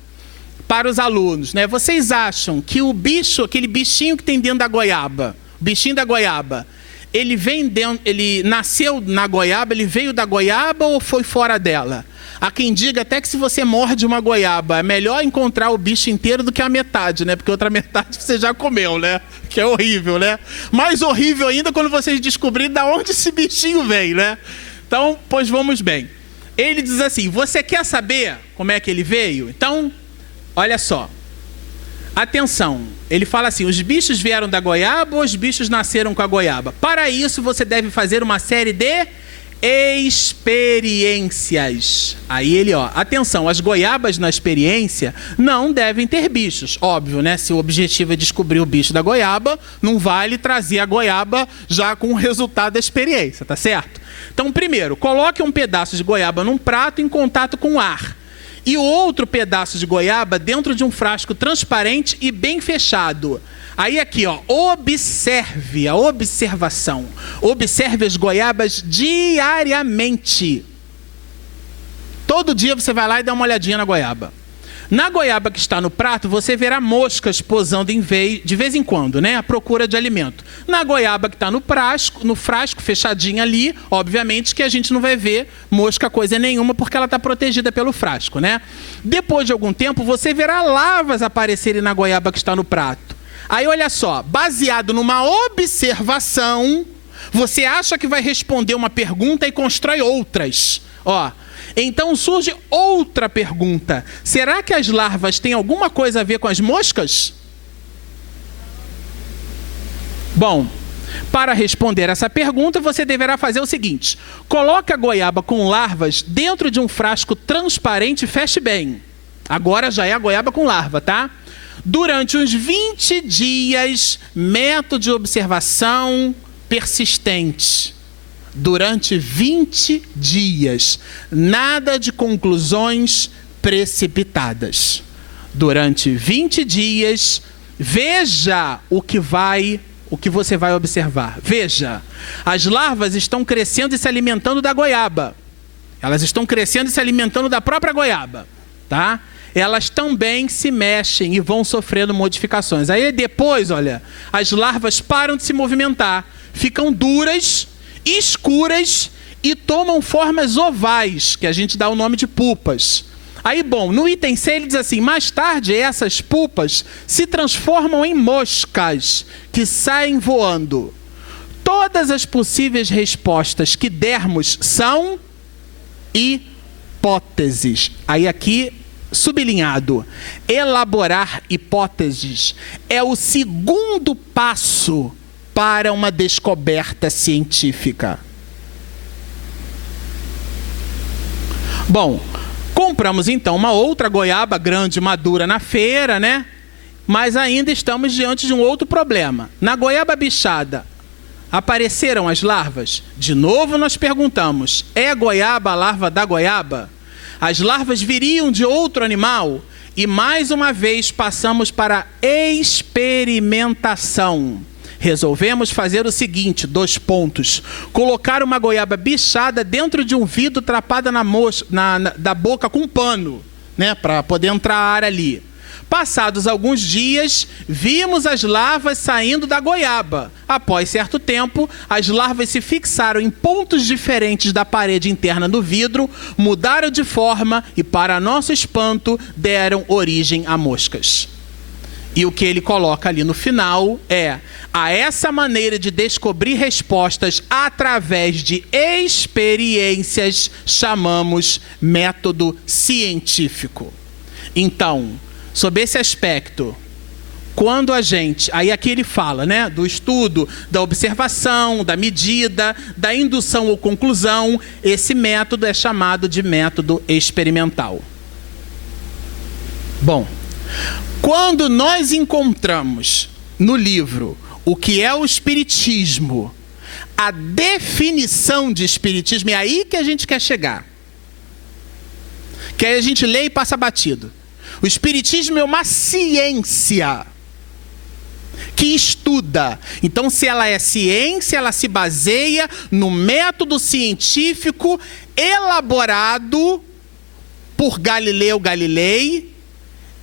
para os alunos, né? Vocês acham que o bicho, aquele bichinho que tem dentro da goiaba, o bichinho da goiaba, ele nasceu na goiaba, ele veio da goiaba ou foi fora dela? Há quem diga até que se você morde uma goiaba, é melhor encontrar o bicho inteiro do que a metade, né? Porque a outra metade você já comeu, né? Que é horrível, né? Mais horrível ainda quando vocês descobrirem de onde esse bichinho vem, né? Então, pois vamos bem. Ele diz assim, você quer saber como é que ele veio? Então, olha só. Atenção, ele fala assim, os bichos vieram da goiaba ou os bichos nasceram com a goiaba? Para isso, você deve fazer uma série de experiências. Aí ele, atenção, as goiabas na experiência não devem ter bichos. Óbvio, né? Se o objetivo é descobrir o bicho da goiaba, não vale trazer a goiaba já com o resultado da experiência, tá certo? Então, primeiro, coloque um pedaço de goiaba num prato em contato com o ar. E o outro pedaço de goiaba dentro de um frasco transparente e bem fechado. Aí aqui, observe a observação. Observe as goiabas diariamente. Todo dia você vai lá e dá uma olhadinha na goiaba. Na goiaba que está no prato, você verá moscas posando de vez em quando, né? À procura de alimento. Na goiaba que está no frasco, fechadinha ali, obviamente que a gente não vai ver mosca coisa nenhuma, porque ela está protegida pelo frasco, né? Depois de algum tempo, você verá larvas aparecerem na goiaba que está no prato. Aí, olha só, baseado numa observação, você acha que vai responder uma pergunta e constrói outras. Então surge outra pergunta. Será que as larvas têm alguma coisa a ver com as moscas? Bom, para responder essa pergunta, você deverá fazer o seguinte. Coloque a goiaba com larvas dentro de um frasco transparente e feche bem. Agora já é a goiaba com larva, tá? Durante uns 20 dias, método de observação persistente. Durante 20 dias, nada de conclusões precipitadas. Durante 20 dias, veja o que você vai observar. Veja, as larvas estão crescendo e se alimentando da goiaba. Elas estão crescendo e se alimentando da própria goiaba, tá? Elas também se mexem e vão sofrendo modificações. Aí depois, olha, as larvas param de se movimentar, ficam duras, escuras e tomam formas ovais, que a gente dá o nome de pupas. Aí, bom, no item C ele diz assim, mais tarde essas pupas se transformam em moscas que saem voando. Todas as possíveis respostas que dermos são hipóteses. Aí aqui, sublinhado, elaborar hipóteses é o segundo passo para uma descoberta científica. Bom, compramos então uma outra goiaba grande madura na feira, né? Mas ainda estamos diante de um outro problema. Na goiaba bichada, apareceram as larvas? De novo nós perguntamos, é a goiaba a larva da goiaba? As larvas viriam de outro animal? E mais uma vez passamos para a experimentação. Resolvemos fazer o seguinte, 2 pontos. Colocar uma goiaba bichada dentro de um vidro trapada da boca com um pano, né, para poder entrar ar ali. Passados alguns dias, vimos as larvas saindo da goiaba. Após certo tempo, as larvas se fixaram em pontos diferentes da parede interna do vidro, mudaram de forma e, para nosso espanto, deram origem a moscas. E o que ele coloca ali no final é, a essa maneira de descobrir respostas através de experiências, chamamos método científico. Então, sob esse aspecto, quando a gente... Aí aqui ele fala, né, do estudo, da observação, da medida, da indução ou conclusão. Esse método é chamado de método experimental. Bom, quando nós encontramos no livro o que é o espiritismo, a definição de espiritismo, é aí que a gente quer chegar. Que aí a gente lê e passa batido. O espiritismo é uma ciência. que estuda. Então, se ela é ciência, ela se baseia no método científico elaborado por Galileu Galilei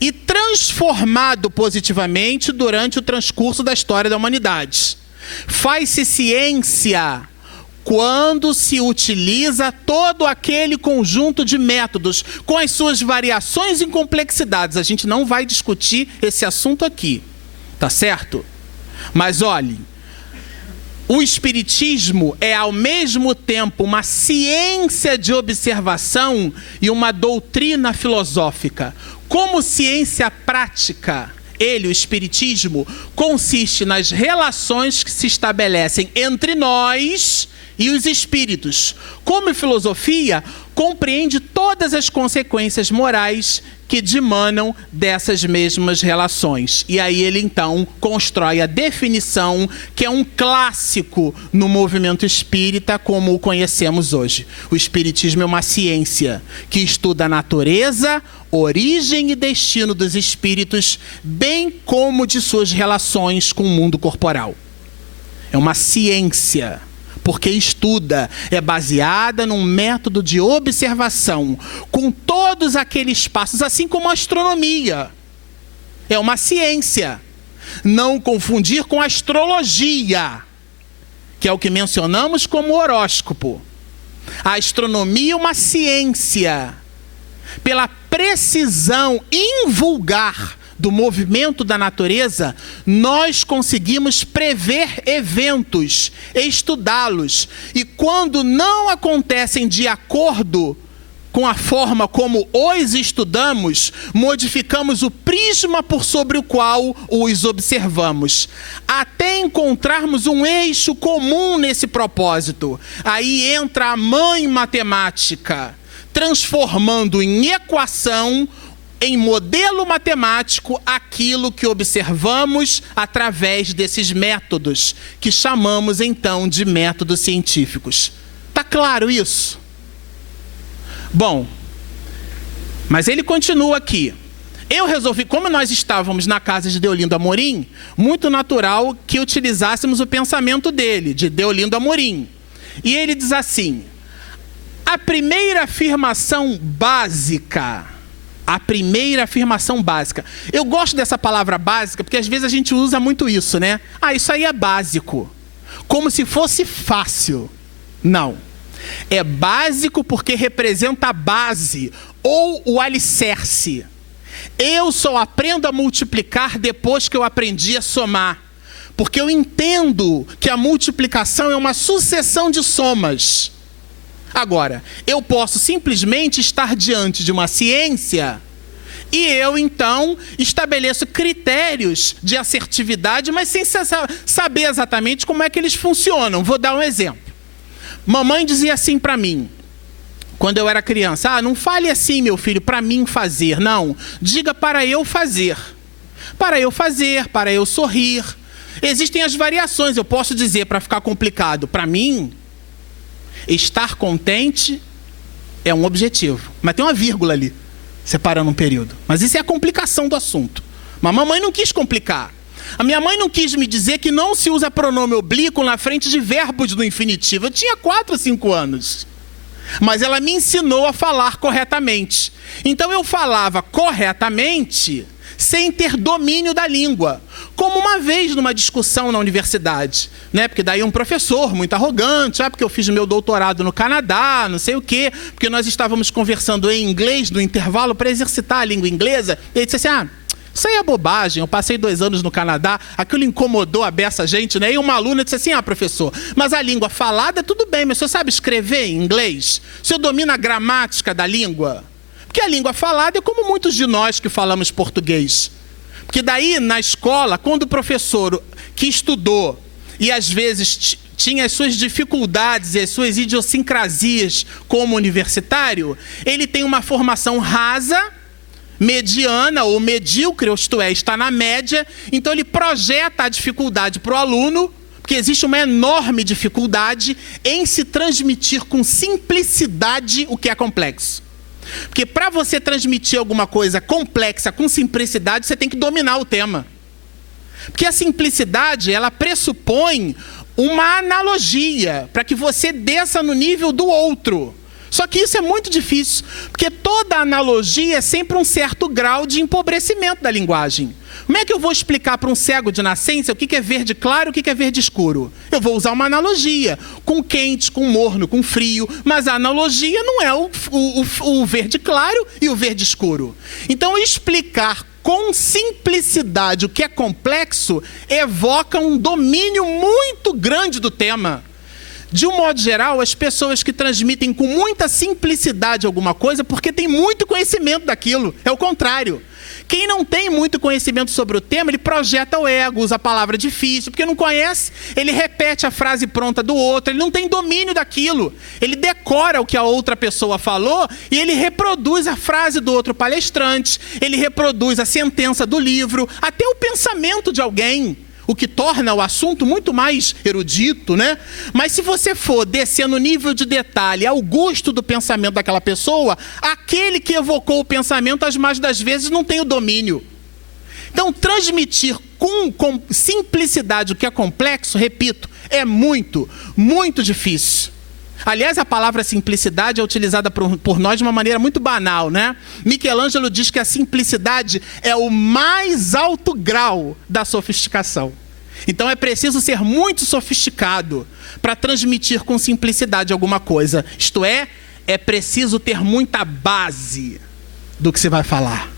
e transformado positivamente durante o transcurso da história da humanidade. Faz-se ciência quando se utiliza todo aquele conjunto de métodos, com as suas variações e complexidades. A gente não vai discutir esse assunto aqui, tá certo? Mas olhe, o Espiritismo é ao mesmo tempo uma ciência de observação e uma doutrina filosófica. Como ciência prática, o Espiritismo, consiste nas relações que se estabelecem entre nós e os espíritos. Como filosofia, compreende todas as consequências morais que dimanam dessas mesmas relações. E aí ele então constrói a definição que é um clássico no movimento espírita como o conhecemos hoje. O Espiritismo é uma ciência que estuda a natureza, origem e destino dos espíritos, bem como de suas relações com o mundo corporal. É uma ciência, porque estuda, é baseada num método de observação, com todos aqueles passos, assim como a astronomia. É uma ciência. Não confundir com a astrologia, que é o que mencionamos como horóscopo. A astronomia é uma ciência. Pela precisão invulgar do movimento da natureza, nós conseguimos prever eventos, estudá-los. E quando não acontecem de acordo com a forma como os estudamos, modificamos o prisma por sobre o qual os observamos, até encontrarmos um eixo comum nesse propósito. Aí entra a mãe matemática, transformando em equação, em modelo matemático, aquilo que observamos através desses métodos, que chamamos então de métodos científicos. Tá claro isso? Bom, mas ele continua aqui. Eu resolvi, como nós estávamos na casa de Deolindo Amorim, muito natural que utilizássemos o pensamento dele, de Deolindo Amorim. E ele diz assim: a primeira afirmação básica. Eu gosto dessa palavra básica, porque às vezes a gente usa muito isso, né? Ah, isso aí é básico. Como se fosse fácil. Não. É básico porque representa a base, ou o alicerce. Eu só aprendo a multiplicar depois que eu aprendi a somar. Porque eu entendo que a multiplicação é uma sucessão de somas. Agora, eu posso simplesmente estar diante de uma ciência e eu, então, estabeleço critérios de assertividade, mas sem saber exatamente como é que eles funcionam. Vou dar um exemplo. Mamãe dizia assim para mim, quando eu era criança: ah, não fale assim, meu filho, para mim fazer. Não, diga para eu fazer. Para eu fazer, para eu sorrir. Existem as variações. Eu posso dizer, para ficar complicado, para mim, estar contente é um objetivo. Mas tem uma vírgula ali, separando um período. Mas isso é a complicação do assunto. Mas a mamãe não quis complicar. A minha mãe não quis me dizer que não se usa pronome oblíquo na frente de verbos do infinitivo. Eu tinha 4 ou 5 anos. Mas ela me ensinou a falar corretamente. Então eu falava corretamente sem ter domínio da língua. Como uma vez numa discussão na universidade, né? Porque daí um professor muito arrogante, porque eu fiz meu doutorado no Canadá, não sei o quê, porque nós estávamos conversando em inglês no intervalo para exercitar a língua inglesa. E ele disse assim: isso aí é bobagem, eu passei 2 anos no Canadá, aquilo incomodou a beça gente, né? E uma aluna disse assim: professor, mas a língua falada tudo bem, mas o senhor sabe escrever em inglês? O senhor domina a gramática da língua? Porque a língua falada é como muitos de nós que falamos português. Porque daí, na escola, quando o professor que estudou e às vezes tinha as suas dificuldades e as suas idiosincrasias como universitário, ele tem uma formação rasa, mediana ou medíocre, isto é, está na média, então ele projeta a dificuldade para o aluno, porque existe uma enorme dificuldade em se transmitir com simplicidade o que é complexo. Porque para você transmitir alguma coisa complexa com simplicidade, você tem que dominar o tema. Porque a simplicidade, ela pressupõe uma analogia, para que você desça no nível do outro. Só que isso é muito difícil, porque toda analogia é sempre um certo grau de empobrecimento da linguagem. Como é que eu vou explicar para um cego de nascença o que é verde claro e o que é verde escuro? Eu vou usar uma analogia, com quente, com morno, com frio, mas a analogia não é o verde claro e o verde escuro. Então, explicar com simplicidade o que é complexo evoca um domínio muito grande do tema. De um modo geral, as pessoas que transmitem com muita simplicidade alguma coisa, porque tem muito conhecimento daquilo, é o contrário. Quem não tem muito conhecimento sobre o tema, ele projeta o ego, usa a palavra difícil, porque não conhece, ele repete a frase pronta do outro, ele não tem domínio daquilo. Ele decora o que a outra pessoa falou e ele reproduz a frase do outro palestrante, ele reproduz a sentença do livro, até o pensamento de alguém. O que torna o assunto muito mais erudito, né? Mas se você for descer no nível de detalhe ao gosto do pensamento daquela pessoa, aquele que evocou o pensamento, as mais das vezes, não tem o domínio. Então, transmitir com simplicidade o que é complexo, repito, é muito, muito difícil. Aliás, a palavra simplicidade é utilizada por nós de uma maneira muito banal, né? Michelangelo diz que a simplicidade é o mais alto grau da sofisticação. Então é preciso ser muito sofisticado para transmitir com simplicidade alguma coisa. Isto é preciso ter muita base do que se vai falar.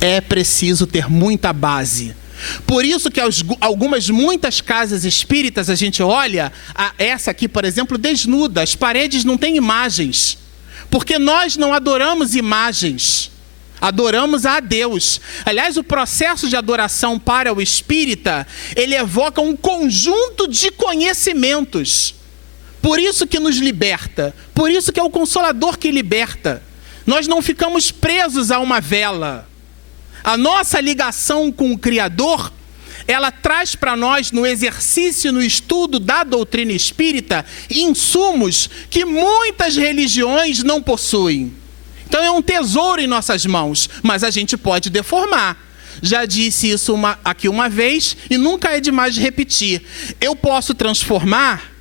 É preciso ter muita base. Por isso que muitas casas espíritas a gente olha, essa aqui, por exemplo, desnuda, as paredes não têm imagens, porque nós não adoramos imagens, adoramos a Deus. Aliás, o processo de adoração para o espírita, ele evoca um conjunto de conhecimentos, por isso que nos liberta, por isso que é o Consolador que liberta. Nós não ficamos presos a uma vela. A nossa ligação com o Criador, ela traz para nós, no exercício, no estudo da doutrina espírita, insumos que muitas religiões não possuem. Então é um tesouro em nossas mãos, mas a gente pode deformar. Já disse isso aqui uma vez e nunca é demais de repetir. Eu posso transformar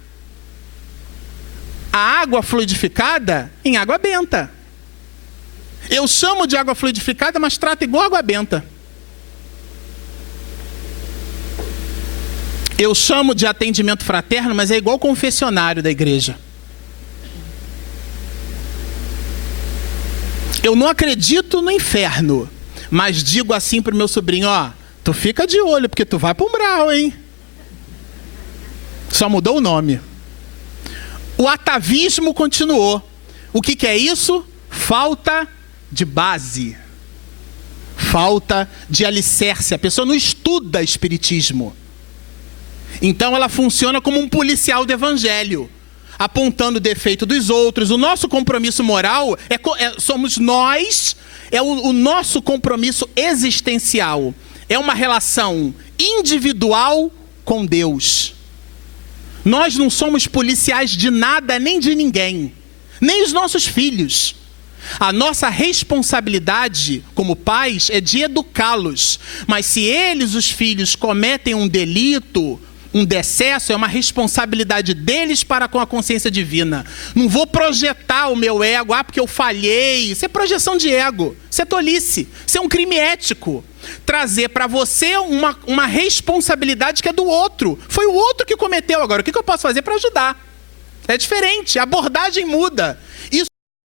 a água fluidificada em água benta. Eu chamo de água fluidificada, mas trato igual água benta. Eu chamo de atendimento fraterno, mas é igual confessionário da igreja. Eu não acredito no inferno, mas digo assim para o meu sobrinho, ó, tu fica de olho, porque tu vai para o umbral, hein? Só mudou o nome. O atavismo continuou. O que é isso? Falta de base, falta de alicerce. A pessoa não estuda espiritismo. Então ela funciona como um policial do evangelho, apontando o defeito dos outros. O nosso compromisso moral somos nós, o nosso compromisso existencial. É uma relação individual com Deus. Nós não somos policiais de nada nem de ninguém, nem os nossos filhos. A nossa responsabilidade como pais é de educá-los. Mas se eles, os filhos, cometem um delito, um decesso, é uma responsabilidade deles para com a consciência divina. Não vou projetar o meu ego, porque eu falhei. Isso é projeção de ego, isso é tolice, isso é um crime ético. Trazer para você uma responsabilidade que é do outro. Foi o outro que cometeu, agora o que eu posso fazer para ajudar? É diferente, a abordagem muda. Isso,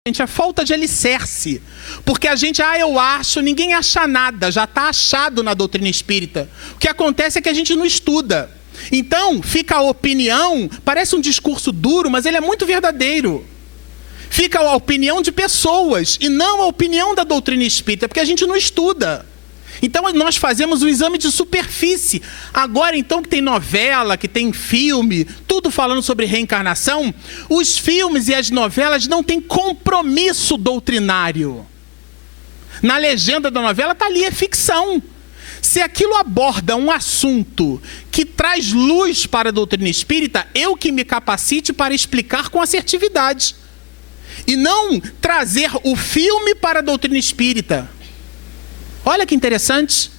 gente, é falta de alicerce. Porque a gente, eu acho, ninguém acha nada, já está achado na doutrina espírita. O que acontece é que a gente não estuda. Então, fica a opinião, parece um discurso duro, mas ele é muito verdadeiro. Fica a opinião de pessoas e não a opinião da doutrina espírita, porque a gente não estuda. Então, nós fazemos um exame de superfície. Agora, então, que tem novela, que tem filme, tudo falando sobre reencarnação, os filmes e as novelas não têm compromisso doutrinário. Na legenda da novela está ali, é ficção. Se aquilo aborda um assunto que traz luz para a doutrina espírita, eu que me capacite para explicar com assertividade. E não trazer o filme para a doutrina espírita. Olha que interessante.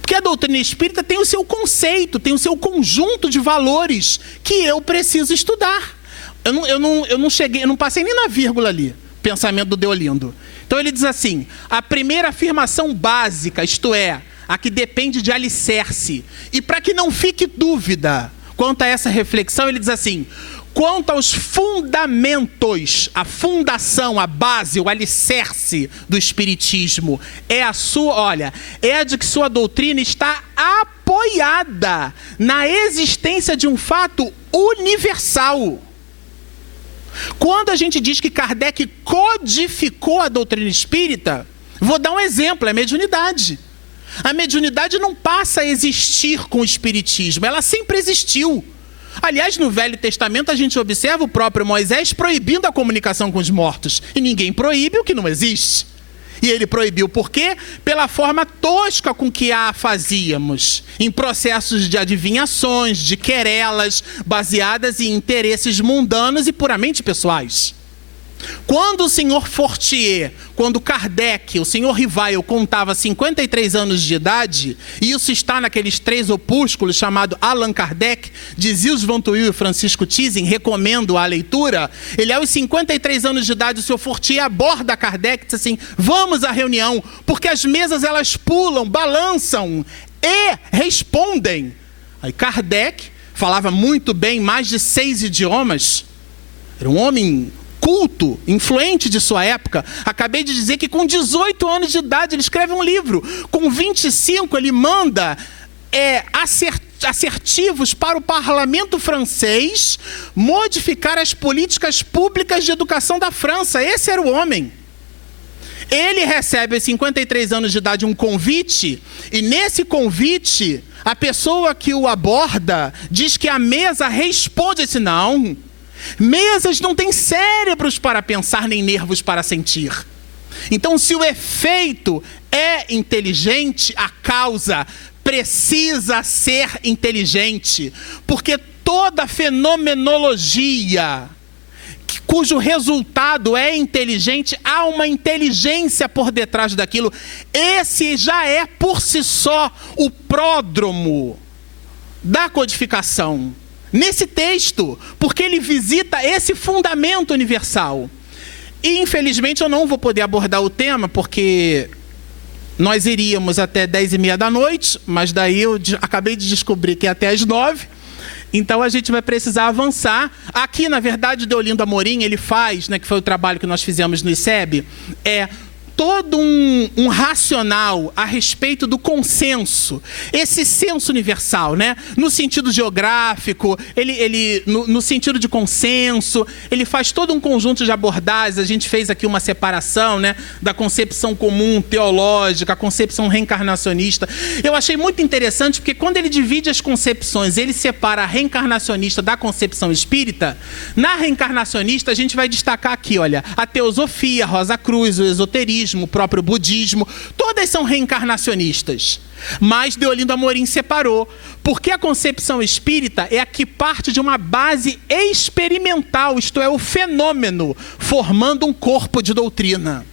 Porque a doutrina espírita tem o seu conceito, tem o seu conjunto de valores que eu preciso estudar. Eu não passei nem na vírgula ali, pensamento do Deolindo. Então ele diz assim, a primeira afirmação básica, isto é, a que depende de alicerce. E para que não fique dúvida quanto a essa reflexão, ele diz assim, quanto aos fundamentos, a fundação, a base, o alicerce do Espiritismo, é a de que sua doutrina está apoiada na existência de um fato universal. Quando a gente diz que Kardec codificou a doutrina espírita, vou dar um exemplo, é a mediunidade. A mediunidade não passa a existir com o Espiritismo, ela sempre existiu. Aliás, no Velho Testamento a gente observa o próprio Moisés proibindo a comunicação com os mortos. E ninguém proíbe o que não existe. E ele proibiu por quê? Pela forma tosca com que a fazíamos. Em processos de adivinhações, de querelas, baseadas em interesses mundanos e puramente pessoais. Quando o senhor Fortier, quando Kardec, o senhor Rivail, contava 53 anos de idade, e isso está naqueles 3 opúsculos chamado Allan Kardec, de Gilles Ventouil e Francisco Thyssen, recomendo a leitura. Ele, aos 53 anos de idade, o senhor Fortier aborda Kardec e diz assim, vamos à reunião, porque as mesas elas pulam, balançam e respondem. Aí Kardec falava muito bem, mais de 6 idiomas, era um homem culto, influente de sua época. Acabei de dizer que com 18 anos de idade ele escreve um livro. Com 25 ele manda assertivos para o parlamento francês modificar as políticas públicas de educação da França. Esse era o homem. Ele recebe aos 53 anos de idade um convite, e nesse convite a pessoa que o aborda diz que a mesa responde assim, não, mesas não têm cérebros para pensar, nem nervos para sentir. Então, se o efeito é inteligente, a causa precisa ser inteligente. Porque toda fenomenologia cujo resultado é inteligente, há uma inteligência por detrás daquilo. Esse já é, por si só, o pródromo da codificação. Nesse texto, porque ele visita esse fundamento universal. E, infelizmente, eu não vou poder abordar o tema, porque nós iríamos até 10h30 da noite, mas daí eu acabei de descobrir que é até às 9h. Então, a gente vai precisar avançar. Aqui, na verdade, o Deolindo Amorim, ele faz, que foi o trabalho que nós fizemos no ICEB, todo um racional a respeito do consenso, esse senso universal, no sentido geográfico, no sentido de consenso, ele faz todo um conjunto de abordagens. A gente fez aqui uma separação da concepção comum teológica, a concepção reencarnacionista. Eu achei muito interessante, porque quando ele divide as concepções, ele separa a reencarnacionista da concepção espírita. Na reencarnacionista, a gente vai destacar aqui, a teosofia, Rosa Cruz, o esoterismo, o próprio budismo, todas são reencarnacionistas. Mas Deolindo Amorim separou, porque a concepção espírita é a que parte de uma base experimental, isto é, o fenômeno, formando um corpo de doutrina.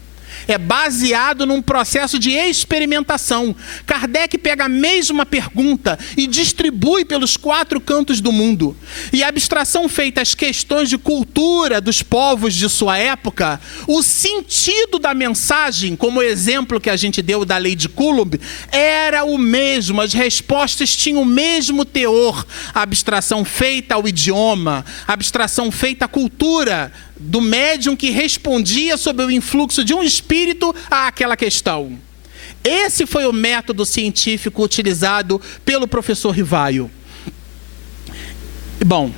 É baseado num processo de experimentação. Kardec pega a mesma pergunta e distribui pelos 4 cantos do mundo. E a abstração feita às questões de cultura dos povos de sua época, o sentido da mensagem, como o exemplo que a gente deu da lei de Coulomb, era o mesmo, as respostas tinham o mesmo teor. A abstração feita ao idioma, a abstração feita à cultura do médium que respondia sob o influxo de um espírito àquela questão. Esse foi o método científico utilizado pelo professor Rivail. Bom,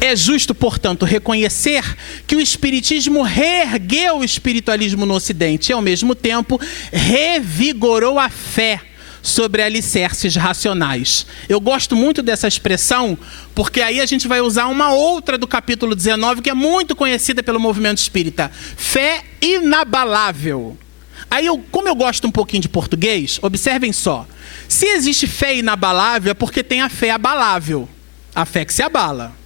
é justo, portanto, reconhecer que o Espiritismo reergueu o espiritualismo no Ocidente e, ao mesmo tempo, revigorou a fé sobre alicerces racionais. Eu gosto muito dessa expressão, porque aí a gente vai usar uma outra do capítulo 19, que é muito conhecida pelo movimento espírita. Fé inabalável. Aí, como eu gosto um pouquinho de português, observem só. Se existe fé inabalável, é porque tem a fé abalável. A fé que se abala.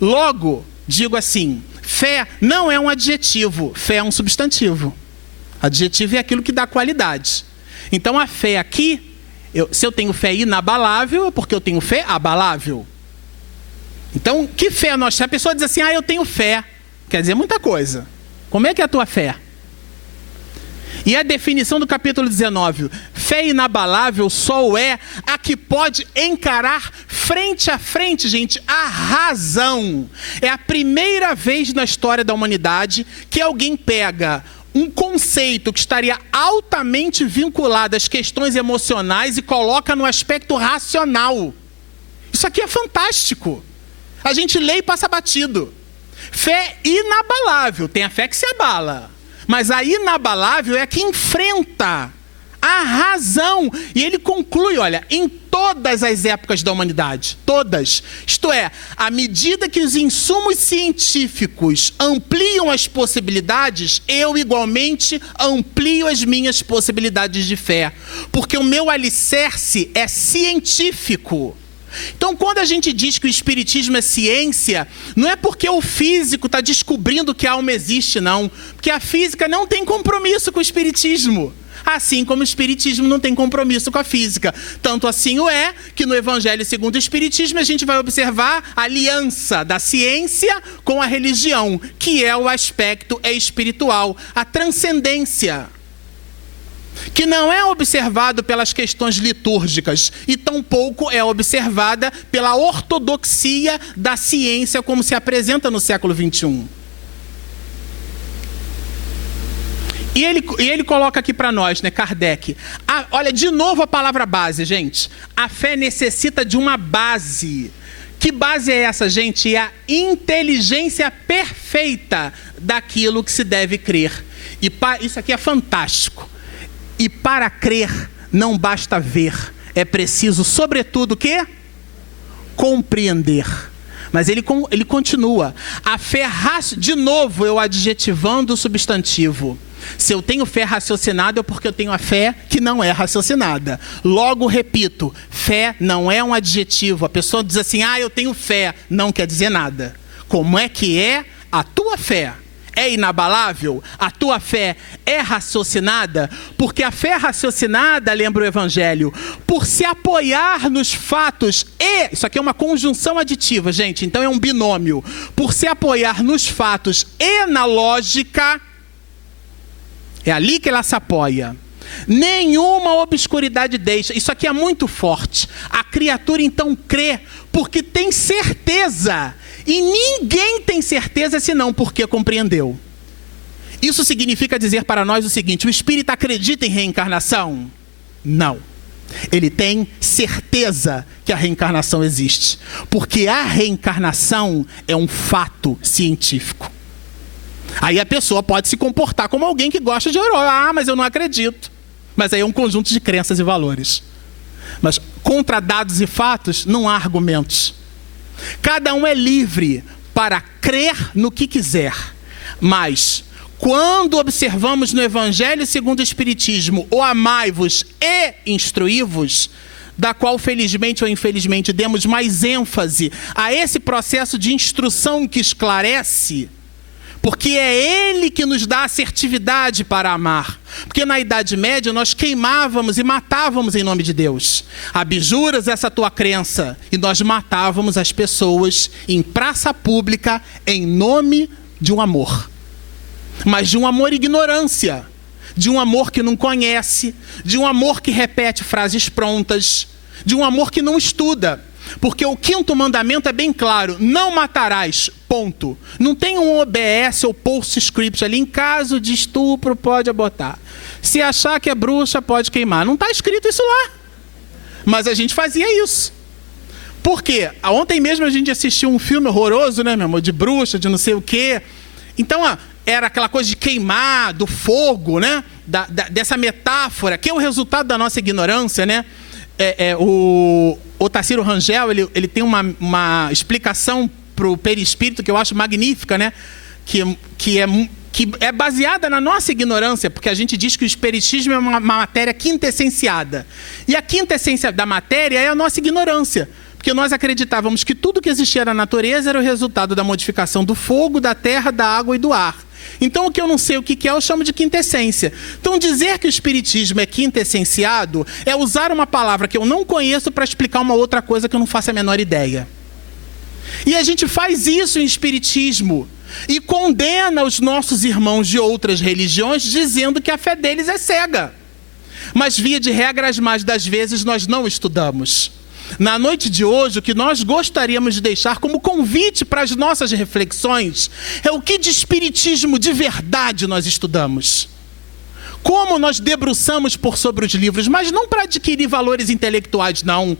Logo, digo assim, fé não é um adjetivo, fé é um substantivo. Adjetivo é aquilo que dá qualidade. Então a fé aqui, se eu tenho fé inabalável, é porque eu tenho fé abalável. Então, que fé nós... Se a pessoa diz assim, eu tenho fé, quer dizer muita coisa. Como é que é a tua fé? E a definição do capítulo 19, fé inabalável só é a que pode encarar frente a frente, gente, a razão. É a primeira vez na história da humanidade que alguém pega um conceito que estaria altamente vinculado às questões emocionais e coloca no aspecto racional. Isso aqui é fantástico. A gente lê e passa batido. Fé inabalável, tem a fé que se abala. Mas a inabalável é a que enfrenta a razão. E ele conclui, olha, em todas as épocas da humanidade, todas. Isto é, à medida que os insumos científicos ampliam as possibilidades, eu igualmente amplio as minhas possibilidades de fé. Porque o meu alicerce é científico. Então, quando a gente diz que o espiritismo é ciência, não é porque o físico está descobrindo que a alma existe, não. Porque a física não tem compromisso com o espiritismo. Assim como o espiritismo não tem compromisso com a física. Tanto assim é que no Evangelho segundo o Espiritismo a gente vai observar a aliança da ciência com a religião, que é o aspecto espiritual, a transcendência, que não é observado pelas questões litúrgicas e tampouco é observada pela ortodoxia da ciência como se apresenta no século XXI. E ele coloca aqui para nós, né, Kardec, olha, de novo a palavra base, gente. A fé necessita de uma base. Que base é essa, gente? É a inteligência perfeita daquilo que se deve crer. E isso aqui é fantástico. E para crer não basta ver, é preciso, sobretudo, o quê? Compreender. Mas ele continua. A fé, de novo eu adjetivando o substantivo. Se eu tenho fé raciocinada é porque eu tenho a fé que não é raciocinada. Logo, repito, fé não é um adjetivo. A pessoa diz assim, eu tenho fé, não quer dizer nada. Como é que é a tua fé? É inabalável? A tua fé é raciocinada? Porque a fé raciocinada, lembra o Evangelho, por se apoiar nos fatos e... Isso aqui é uma conjunção aditiva, gente, então é um binômio. Por se apoiar nos fatos e na lógica, é ali que ela se apoia. Nenhuma obscuridade deixa. Isso aqui é muito forte. A criatura então crê porque tem certeza. E ninguém tem certeza senão porque compreendeu. Isso significa dizer para nós o seguinte: o espírito acredita em reencarnação? Não. Ele tem certeza que a reencarnação existe. Porque a reencarnação é um fato científico. Aí a pessoa pode se comportar como alguém que gosta de herói. Mas eu não acredito. Mas aí é um conjunto de crenças e valores. Mas contra dados e fatos, não há argumentos. Cada um é livre para crer no que quiser. Mas, quando observamos no Evangelho segundo o Espiritismo, o amai-vos e instruí-vos, da qual felizmente ou infelizmente demos mais ênfase a esse processo de instrução que esclarece, porque é ele que nos dá assertividade para amar. Porque na Idade Média nós queimávamos e matávamos em nome de Deus. Abjuras essa tua crença. E nós matávamos as pessoas em praça pública em nome de um amor. Mas de um amor ignorância. De um amor que não conhece. De um amor que repete frases prontas. De um amor que não estuda. Porque o 5º mandamento é bem claro: não matarás, ponto. Não tem um OBS ou postscript ali, em caso de estupro pode abortar. Se achar que é bruxa, pode queimar. Não está escrito isso lá. Mas a gente fazia isso. Por quê? Ontem mesmo a gente assistiu um filme horroroso, né, meu amor? De bruxa, de não sei o quê. Então, era aquela coisa de queimar, do fogo, né? Dessa metáfora, que é o resultado da nossa ignorância, né? O Tarsilo Rangel, ele tem uma explicação para o perispírito que eu acho magnífica, né? Que é baseada na nossa ignorância, porque a gente diz que o espiritismo é uma matéria quintessenciada. E a quintessência da matéria é a nossa ignorância. Porque nós acreditávamos que tudo que existia na natureza era o resultado da modificação do fogo, da terra, da água e do ar. Então, o que eu não sei o que é, eu chamo de quintessência. Então, dizer que o espiritismo é quintessenciado é usar uma palavra que eu não conheço para explicar uma outra coisa que eu não faço a menor ideia. E a gente faz isso em espiritismo e condena os nossos irmãos de outras religiões dizendo que a fé deles é cega. Mas, via de regra, as mais das vezes nós não estudamos. Na noite de hoje, o que nós gostaríamos de deixar como convite para as nossas reflexões é o que de espiritismo de verdade nós estudamos. Como nós debruçamos por sobre os livros, mas não para adquirir valores intelectuais, não.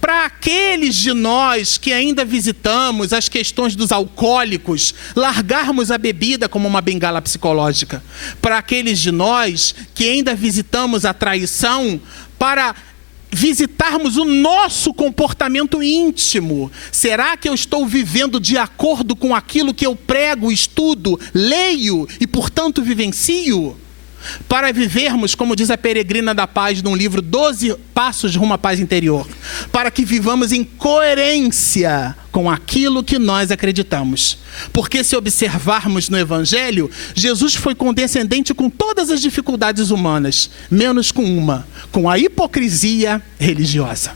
Para aqueles de nós que ainda visitamos as questões dos alcoólicos, largarmos a bebida como uma bengala psicológica. Para aqueles de nós que ainda visitamos a traição, para visitarmos o nosso comportamento íntimo. Será que eu estou vivendo de acordo com aquilo que eu prego, estudo, leio e, portanto, vivencio? Para vivermos, como diz a Peregrina da Paz num livro 12 Passos rumo à Paz Interior, para que vivamos em coerência com aquilo que nós acreditamos. Porque se observarmos no Evangelho, Jesus foi condescendente com todas as dificuldades humanas, menos com uma, com a hipocrisia religiosa.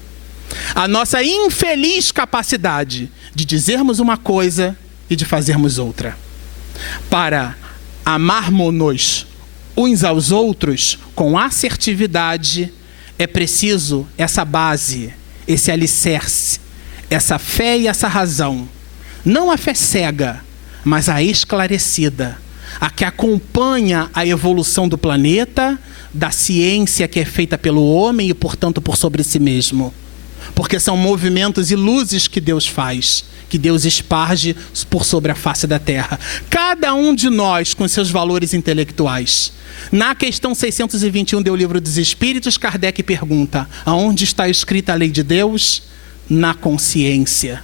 A nossa infeliz capacidade de dizermos uma coisa e de fazermos outra. Para amarmos-nos uns aos outros com assertividade, é preciso essa base, esse alicerce, essa fé e essa razão. Não a fé cega, mas a esclarecida, a que acompanha a evolução do planeta, da ciência que é feita pelo homem e, portanto, por sobre si mesmo. Porque são movimentos e luzes que Deus faz, que Deus esparge por sobre a face da terra. Cada um de nós com seus valores intelectuais. Na questão 621 do Livro dos Espíritos, Kardec pergunta: aonde está escrita a lei de Deus? Na consciência.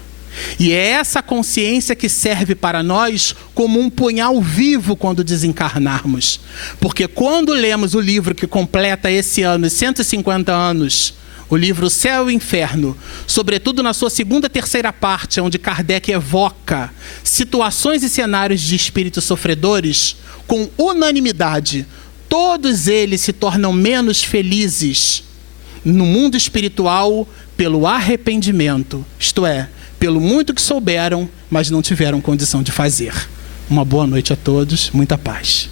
E é essa consciência que serve para nós como um punhal vivo quando desencarnarmos. Porque quando lemos o livro que completa esse ano 150 anos, o livro Céu e Inferno, sobretudo na sua segunda e terceira parte, onde Kardec evoca situações e cenários de espíritos sofredores, com unanimidade, todos eles se tornam menos felizes no mundo espiritual pelo arrependimento, isto é, pelo muito que souberam, mas não tiveram condição de fazer. Uma boa noite a todos, muita paz.